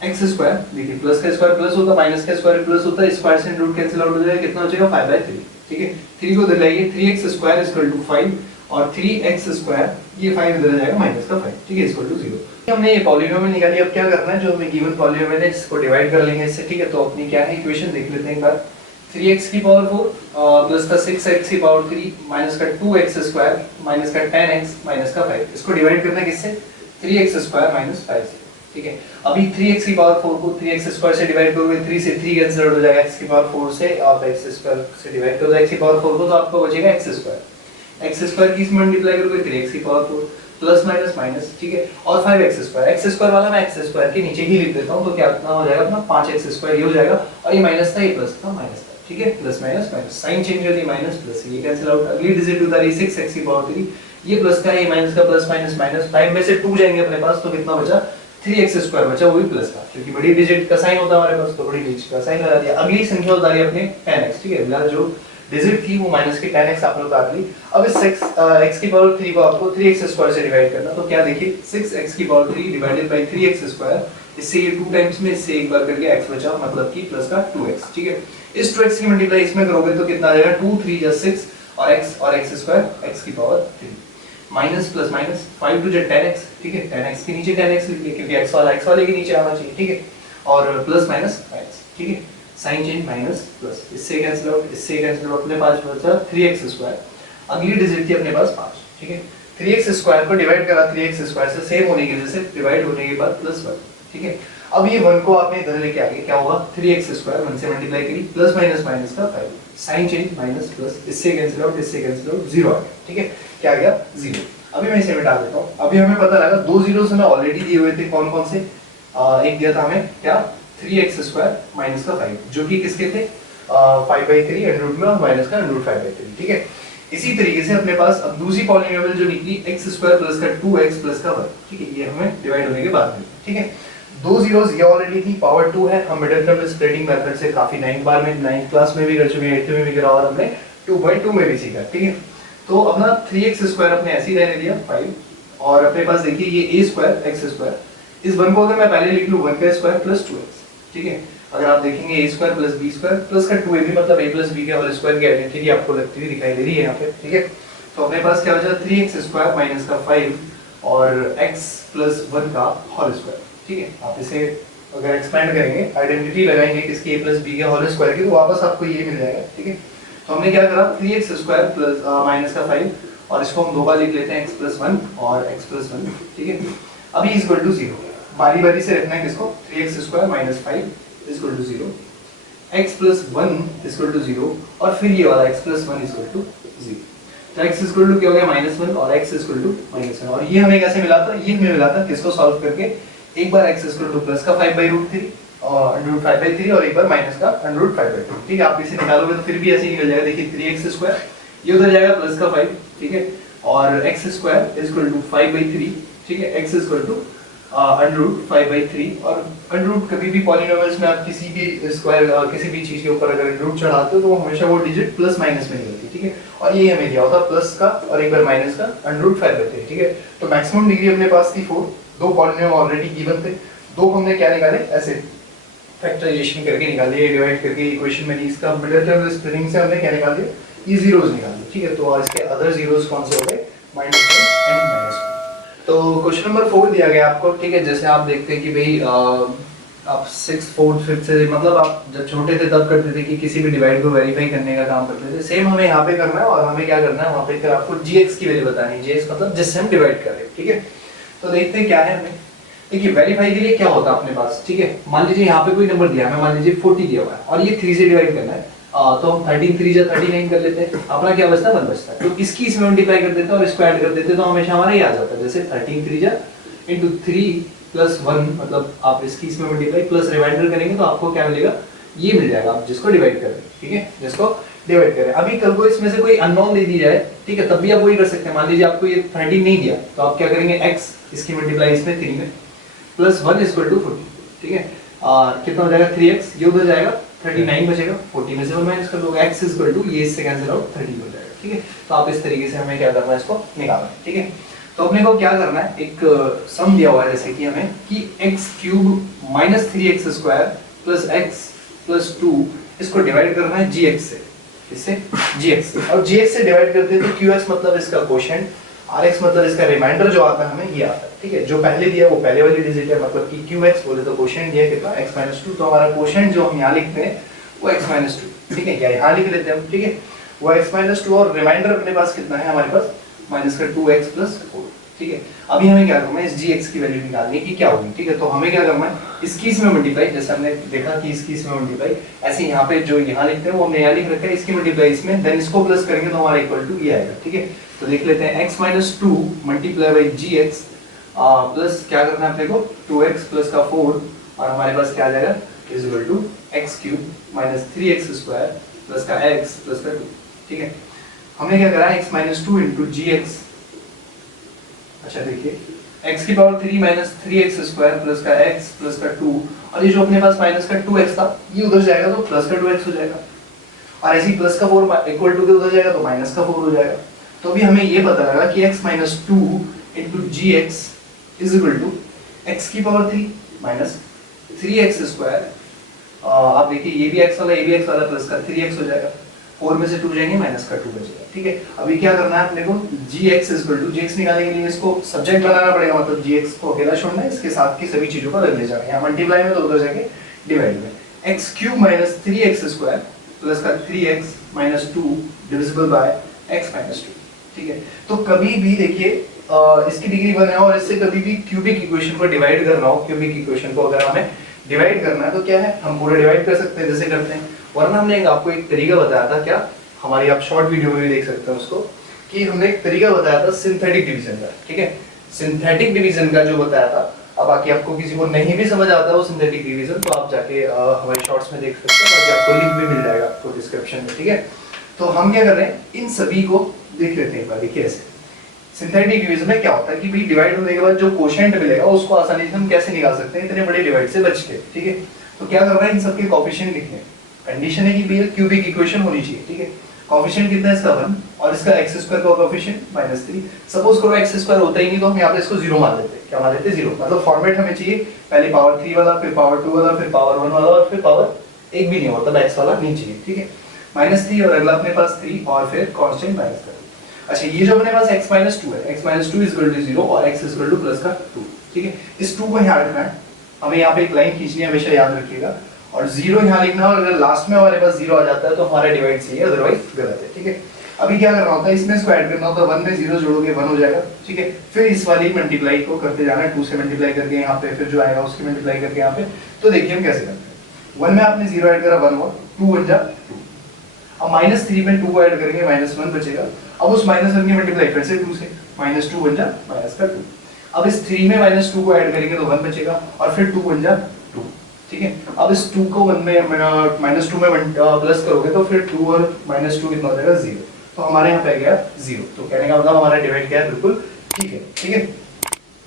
x²। देखिए प्लस का स्क्वायर प्लस होता है, माइनस का स्क्वायर प्लस होता है, स्क्वायर से रूट कैंसिल आउट हो जाएगा, कितना हो जाएगा 5/3, ठीक है। 3 को दिलाइए, 3x² 5 और 3x² ये 5 इधर आ जाएगा माइनस का 5, ठीक है, इक्वल टू 0। हमने ये पॉलिनोमियल निकाली, अब क्या करना है, जो हमें गिवन पॉलिनोमियल है इसको डिवाइड कर लेंगे इससे, ठीक है। तो अपनी क्या है इक्वेशन देख लेते हैं एक बार, 3x⁴ प्लस का 6x⁴ माइनस का 2x² माइनस का 10x माइनस का 5, इसको डिवाइड करना है किससे, 3x² माइनस 5 से, ठीक है। अभी 3x⁴ को 3x² से डिवाइड करोगे, 3 से 3 कैंसिल आउट हो जाएगा, x⁴ से आप x² से डिवाइड करोगे x⁴ को, तो आपको बचेगा x²। x² की मल्टीप्लाई करोगे 3x⁴ प्लस माइनस माइनस, ठीक है, और 5x², x² वाला मैं x² के नीचे ही लिख देता हूं, तो क्या कितना हो जाएगा अपना 5x² ये हो जाएगा, और ये माइनस था, ये प्लस था, माइनस था, ठीक है, plus minus minus, sign change होती है, माइनस प्लस, ये कैंसिल आउट, अगली डिजिट उतारी 6x⁴, ये प्लस का है, ये माइनस का, प्लस माइनस माइनस, 5 में से 2 जाएंगे अपने पास, तो कितना बचा 3x² बचा, वो भी प्लस का, क्योंकि बड़ी डिजिट का साइन होता है हमारे पास, तो बड़ी डिजिट का साइन लगा दिया। अगली संख्या उतारी अपने 10x, ठीक है, बिना जो डिजिट थी वो माइनस के 10x आपने उतार ली। अब इस x⁴ को आपको 3x² से डिवाइड करना, तो क्या देखिए 6x⁴ डिवाइडेड बाय 3x², इससे ये 2 टाइम्स में, इससे एक बार करके x बचा, मतलब कि प्लस का 2x, ठीक है। इस 2x की मल्टीप्लाई इसमें करोगे तो कितना आ जाएगा, 2 3 6 और x² x⁴ minus plus minus, 5 2 10x, ठीक है, 10x के नीचे 10x लिख लिया, क्योंकि x वाले के नीचे आना चाहिए, ठीक है, और प्लस माइनस माइनस, ठीक है, साइन चेंज माइनस प्लस, इससे कैंसिल आउट, इससे कैंसिल आउट, अपने पास बचा 3x², अगली डिजिट थी अपने पास 5, ठीक है। 3x² को डिवाइड करा 3x² से, सेम होने की वजह से डिवाइड होने के बाद प्लस 1, ठीक है। अब ये 1 को आपने इधर लेके आगे, क्या होगा 3x² 1 से मल्टीप्लाई करी, प्लस माइनस माइनस का 5, साइन चेंज माइनस प्लस, इससे कैंसिल आउट, इससे कैंसिल आउट, 0 आ गया, ठीक है, क्या आ गया 0। अभी मैं इसे मिटा देता हूं, अभी हमें पता लगा दो जीरोस हमें ऑलरेडी दिए हुए थे, कौन कौन से, एक दिया था हमें क्या 3x² माइनस का 5, जो कि किसके थे 5/3 अंडर रूट में, और माइनस का अंडर रूट 5/3, ठीक है। इसी तरीके से अपने पास अब दूसरी पॉलिनोमियल जो निकली x² प्लस का 2x प्लस का 1, ठीक है, ये हमें डिवाइड होने के बाद मिली, ठीक है। दो जीरोस ये ऑलरेडी थी, पावर 2 है, हम मिडिल टर्म स्प्लिटिंग मेथड से काफी 9th बार में 9th क्लास में भी कर चुके हैं, 8th में भी करा, और हमने 2.2 में भी सीखा, ठीक है। तो अपना 3x² अपने ऐसे ही रहने दिया 5, और अपने पास देखिए ये a² x², इस 1 को अगर मैं पहले लिख लूं 1 का स्क्वायर प्लस 2x, ठीक है। अगर आप देखेंगे a² प्लस b² प्लस का 2ab, मतलब a प्लस b के होल स्क्वायर की आइडेंटिटी आपको लगती हुई दिखाई दे रही है यहाँ पे, ठीक है। तो अपने पास क्या बचा 3x² माइनस का 5 और x प्लस 1 का होल स्क्वायर, ठीक है। आप इसे अगर एक्सपेंड करेंगे, आइडेंटिटी लगाएंगे किसकी a प्लस b के होल स्क्वायर की, तो वापस आपको ये मिल जाएगा, ठीक है। तो हमने क्या करा 3x² प्लस माइनस का 5, और इसको हम दो बार लिख लेते हैं x प्लस 1 और x प्लस 1, ठीक है। अभी इक्वल टू 0, बारी बारी से रखना है किसको, 3x² minus 5 equal to 0, x plus 1 equal to 0, और फिर ये वाला x प्लस 1 इक्वल टू 0। तो x इक्वल टू क्या हो गया -1 और x इक्वल टू -1, और ये हमें कैसे मिला था, ये हमें मिला था किसको सॉल्व करके, एक बार x इक्वल टू प्लस का 5/√3 और अंडर रूट 5/3, और एक बार माइनस का अंडर रूट 5/2, ठीक है। आप इसे निकालोगे तो फिर भी ऐसे ही निकल जाएगा, देखिए 3x², ये उधर जाएगा प्लस का 5, ठीक है, और x² इक्वल टू 5/3, ठीक है, x equal to under root 5/3, और अंडर रूट कभी भी पॉलिनोमियल्स में आप किसी भी स्क्वायर किसी भी चीज के ऊपर अगर अंडर रूट चढ़ाते हो तो हमेशा वो डिजिट प्लस माइनस में निकलती है, ठीक है। और ये हमें दिया होता प्लस का और एक बार माइनस का अंडर रूट 5/3, ठीक है। तो मैक्सिमम डिग्री अपने पास थी 4, दो पॉलिनोमियल ऑलरेडी गिवन थे, दो हमने क्या निकाले ऐसे फैक्टराइजेशन करके निकाल दिया, डिवाइड करके इक्वेशन में इसका मिडिल टर्म स्प्लिटिंग से हमने क्या निकाल दिया, ये जीरोस निकाल दिए, ठीक है। तो इसके अदर जीरोस कौन से हो गए, -1 एंड -1। तो क्वेश्चन नंबर 4 दिया गया आपको, ठीक है। जैसे आप देखते हैं कि भाई आप 6th 4th 5th से, मतलब आप जब छोटे थे तब करते थे कि किसी भी डिवाइड को वेरीफाई करने का काम करते थे। सेम हमें यहाँ पे करना है, और हमें क्या करना है वहाँ पे फिर आपको gx की वैल्यू बतानी है। gx मतलब जिससे हम डिवाइड कर रहे हैं, ठीक है। तो देखते हैं क्या है हमें। देखिए वेरीफाई के लिए क्या होता है अपने पास, ठीक है। मान लीजिए यहाँ पे कोई नंबर दिया है, मान लीजिए 40 दिया हुआ है और ये 3 से डिवाइड करना है, तो हम 13 3 जा 39 कर लेते हैं, अपना क्या बचता है 1 बचता है। तो इसकी इसमें मल्टीप्लाई कर देते हैं और इसको ऐड कर देते हैं, तो हमेशा हमारा ये आ जाता है। जैसे 13 3 जा इंटू 3 प्लस 1, मतलब आप इसकी इसमें मल्टीप्लाई प्लस रिमाइंडर करेंगे तो आपको क्या मिलेगा, ये मिल जाएगा, आप जिसको डिवाइड कर रहे हैं, ठीक है, जिसको डिवाइड करें। अभी कल को इसमें से कोई अननोन दे दी जाए, ठीक है, तब भी आप वही कर सकते हैं। मान लीजिए आपको ये 13 नहीं दिया, तो आप क्या करेंगे, x इसकी मल्टीप्लाई इसमें 3 में प्लस 1 इक्वल टू 40, ठीक है। कितना हो जाएगा 3x, ये उधर जाएगा 39 बचेगा, 40 में से 1 माइनस कर दो, x इक्वल टू ये इससे कैंसिल आउट 30 हो जाएगा, ठीक है। तो आप इस तरीके से हमें क्या करना है, इसको निकालना है, ठीक है। तो अपने को क्या करना है, एक सम दिया हुआ है जैसे कि हमें कि x cube minus 3x square plus x plus 2, इसको डिवाइड करना है gx से, इससे gx से, और gx से डिवाइड करते हैं तो qx मतलब इसका कोशेंट, rx मतलब इसका रिमाइंडर जो आता है हमें ये आता है, ठीक है। जो पहले दिया वो पहले वाली डिजिट है, मतलब कि qx बोले तो कोशेंट दिया कितना x 2, तो हमारा कोशेंट जो हम यहाँ लिखते हैं वो x 2, ठीक है, या यहाँ लिख लेते हैं हम, ठीक है, वो x 2, और रिमाइंडर अपने पास कितना है हमारे पास माइनस का 2x प्लस 4, ठीक है। अभी हमें क्या करना है, इस gx की वैल्यू निकालनी है कि क्या होगी, ठीक है। तो हमें क्या करना है, इसकी इसमें मल्टीप्लाई, जैसे हमने देखा कि इसकी इसमें मल्टीप्लाई, ऐसे यहाँ पे जो यहाँ लिखते हैं वो हमने यहाँ लिख रखा है, इसकी मल्टीप्लाई इसमें, देन इसको प्लस करेंगे तो हमारा इक्वल टू ये आएगा, ठीक है। तो देख लेते हैं x 2 multiply by gx plus क्या करना है अपने को 2x प्लस का 4, और हमारे पास क्या आ जाएगा is equal to x cube minus 3x square plus का x प्लस का 2, ठीक है। हमने क्या करा x 2 इंटू gx, अच्छा देखिए x की power 3 minus 3x square plus का x प्लस का 2, और ये जो अपने पास माइनस का 2x था ये उधर जाएगा तो प्लस का 2x हो जाएगा, और ऐसे ही प्लस का 4 इक्वल टू के उधर जाएगा तो माइनस का 4 हो जाएगा। तो अभी हमें ये पता लगा कि x 2 into gx is equal to x की पावर 3 माइनस 3x स्क्वायर, आप देखिए ये भी x वाला ये भी x वाला प्लस का 3x हो जाएगा, 4 में से 2 जाएंगे माइनस का 2 बचेगा, ठीक है। अभी क्या करना है अपने को, gx gx निकालने के लिए इसको सब्जेक्ट बनाना पड़ेगा, मतलब gx को अकेला छोड़ना है, इसके साथ की सभी चीजों को अलग ले जाना है, यहाँ मल्टीप्लाई में तो उधर जाके डिवाइड में, x cube minus 3x square plus का 3x minus 2 divisible by x minus 2, ठीक है। तो कभी भी देखिए इसकी डिग्री 1 है और इससे कभी भी क्यूबिक इक्वेशन को डिवाइड करना हो, क्यूबिक इक्वेशन को अगर हमें डिवाइड करना है तो क्या है, हम पूरा डिवाइड कर सकते हैं जैसे करते हैं, वरना हमने आपको एक तरीका बताया था, क्या हमारी आप शॉर्ट वीडियो में भी देख सकते हैं उसको, कि हमने एक तरीका बताया था सिंथेटिक डिवीजन का, ठीक है, सिंथेटिक डिवीजन का जो बताया था। अब बाकी आपको किसी को नहीं भी समझ आता वो सिंथेटिक डिवीजन, तो आप जाके हमारे शॉर्ट्स में देख सकते हैं, बाकी आपको लिंक भी मिल जाएगा आपको डिस्क्रिप्शन में, ठीक है। तो हम क्या कर रहे हैं, इन सभी को देख लेते हैं एक बार। देखिए ऐसे सिंथेटिक डिवीजन में क्या होता है कि भाई डिवाइड होने के बाद जो कोशेंट मिलेगा उसको आसानी से हम कैसे निकाल सकते हैं इतने बड़े डिवाइड से बच के, ठीक है। तो क्या कर रहा है, इन सबके कोएफिशिएंट लिखने, कंडीशन है कि भैया क्यूबिक इक्वेशन होनी चाहिए, ठीक है। कोएफिशिएंट कितना है इसका 1 और इसका x स्क्वायर का कोएफिशिएंट -3, सपोज करो x स्क्वायर होता ही नहीं तो हम यहाँ पे इसको 0 मान लेते हैं, क्या मान लेते हैं 0, मतलब फॉर्मेट हमें चाहिए पहले पावर 3 वाला, फिर पावर 2 वाला, फिर पावर 1 वाला, और फिर पावर 1 भी नहीं होता, मतलब x वाला नहीं चाहिए, ठीक है। -3 और अगला अपने पास 3 और फिर कांस्टेंट माइनस कर। अच्छा ये जो अपने पास x 2 है, x 2 0 और x प्लस का 2, ठीक है। इस 2 को यहाँ रखना है, हमें यहाँ पे एक लाइन खींचनी है, हमेशा याद रखिएगा, और 0 यहाँ लिखना है, और अगर लास्ट में हमारे पास 0 आ जाता है तो हमारा डिवाइड सही है, अदरवाइज गलत है, ठीक है। अभी क्या करना होता है, इसमें इसको ऐड करना होता है, 1 में 0 जोड़ोगे 1 हो जाएगा, ठीक है। फिर इस वाली मल्टीप्लाई को करते जाना है, 2 से मल्टीप्लाई करके यहाँ पे, फिर जो आएगा उसकी मल्टीप्लाई करके यहाँ पे। तो देखिए हम कैसे करते हैं, 1 में आपने 0 ऐड करा 1 हुआ, 2 बन जा 2, अब -3 में 2 को ऐड करेंगे -1 बचेगा, अब उस -1 की मल्टीप्लाई फिर से 2 से, -2 बन जा -2, अब इस 3 में -2 को ऐड करेंगे तो 1 बचेगा, और फिर 2 बन जा 2, ठीक है। अब इस 2 को 1 में -2 में प्लस करोगे तो फिर 2 और -2 कितना हो जाएगा 0, तो हमारे यहाँ पे आ गया 0। तो कहने का मतलब हमारा डिवाइड क्या है, बिल्कुल ठीक है, ठीक है।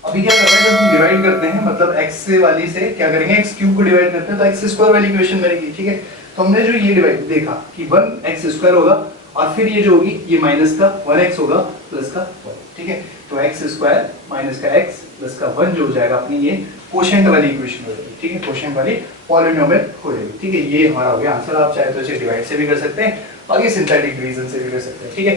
अभी क्या कर रहे हैं, जब हम डिवाइड करते हैं मतलब x से वाली से क्या करेंगे, x क्यूब को डिवाइड करते हैं तो x स्क्वायर वाली इक्वेशन बनेगी, ठीक है। तो हमने जो ये डिवाइड देखा कि 1x स्क्वायर होगा, और फिर ये जो होगी ये माइनस का 1x होगा प्लस का 1, ठीक है। तो x स्क्वायर माइनस का x प्लस का 1 जो हो जाएगा अपनी ये कोशेंट वाली इक्वेशन हो जाएगी, ठीक है, कोशेंट वाली पॉलिनोमियल हो जाएगी, ठीक है। ये हमारा हो गया आंसर। आप चाहे तो इसे डिवाइड से भी कर सकते हैं, बाकी सिंथेटिक डिवीजन से भी कर सकते हैं, ठीक है।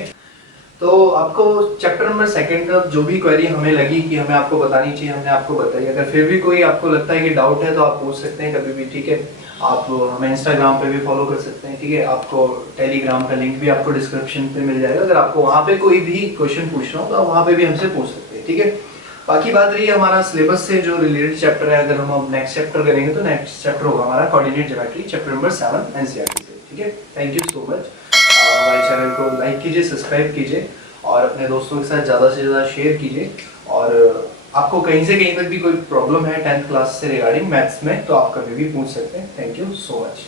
तो आपको चैप्टर नंबर सेकंड का जो भी क्वेरी हमें लगी कि हमें आपको बतानी चाहिए, हमने आपको बताई। अगर फिर भी कोई आपको लगता है कि डाउट है तो आप पूछ सकते हैं कभी भी, ठीक है। आप हमें इंस्टाग्राम पे भी फॉलो कर सकते हैं, ठीक है। आपको टेलीग्राम का लिंक भी आपको डिस्क्रिप्शन पे मिल जाएगा। अगर आपको वहाँ पे कोई भी क्वेश्चन पूछना हो तो आप वहाँ पे भी हमसे पूछ सकते हैं, ठीक है। बाकी बात रही हमारा सिलेबस से जो रिलेटेड चैप्टर है, अगर हम अब नेक्स्ट चैप्टर करेंगे तो नेक्स्ट चैप्टर होगा हमारा coordinate geometry, chapter number 7 NCERT से, ठीक है। Thank you so much. हमारे चैनल को लाइक कीजिए, सब्सक्राइब कीजिए और अपने दोस्तों के साथ ज़्यादा से ज़्यादा शेयर कीजिए। और आपको कहीं से कहीं तक भी कोई प्रॉब्लम है 10th क्लास से रिगार्डिंग मैथ्स में तो आप कभी भी पूछ सकते हैं। Thank you so much.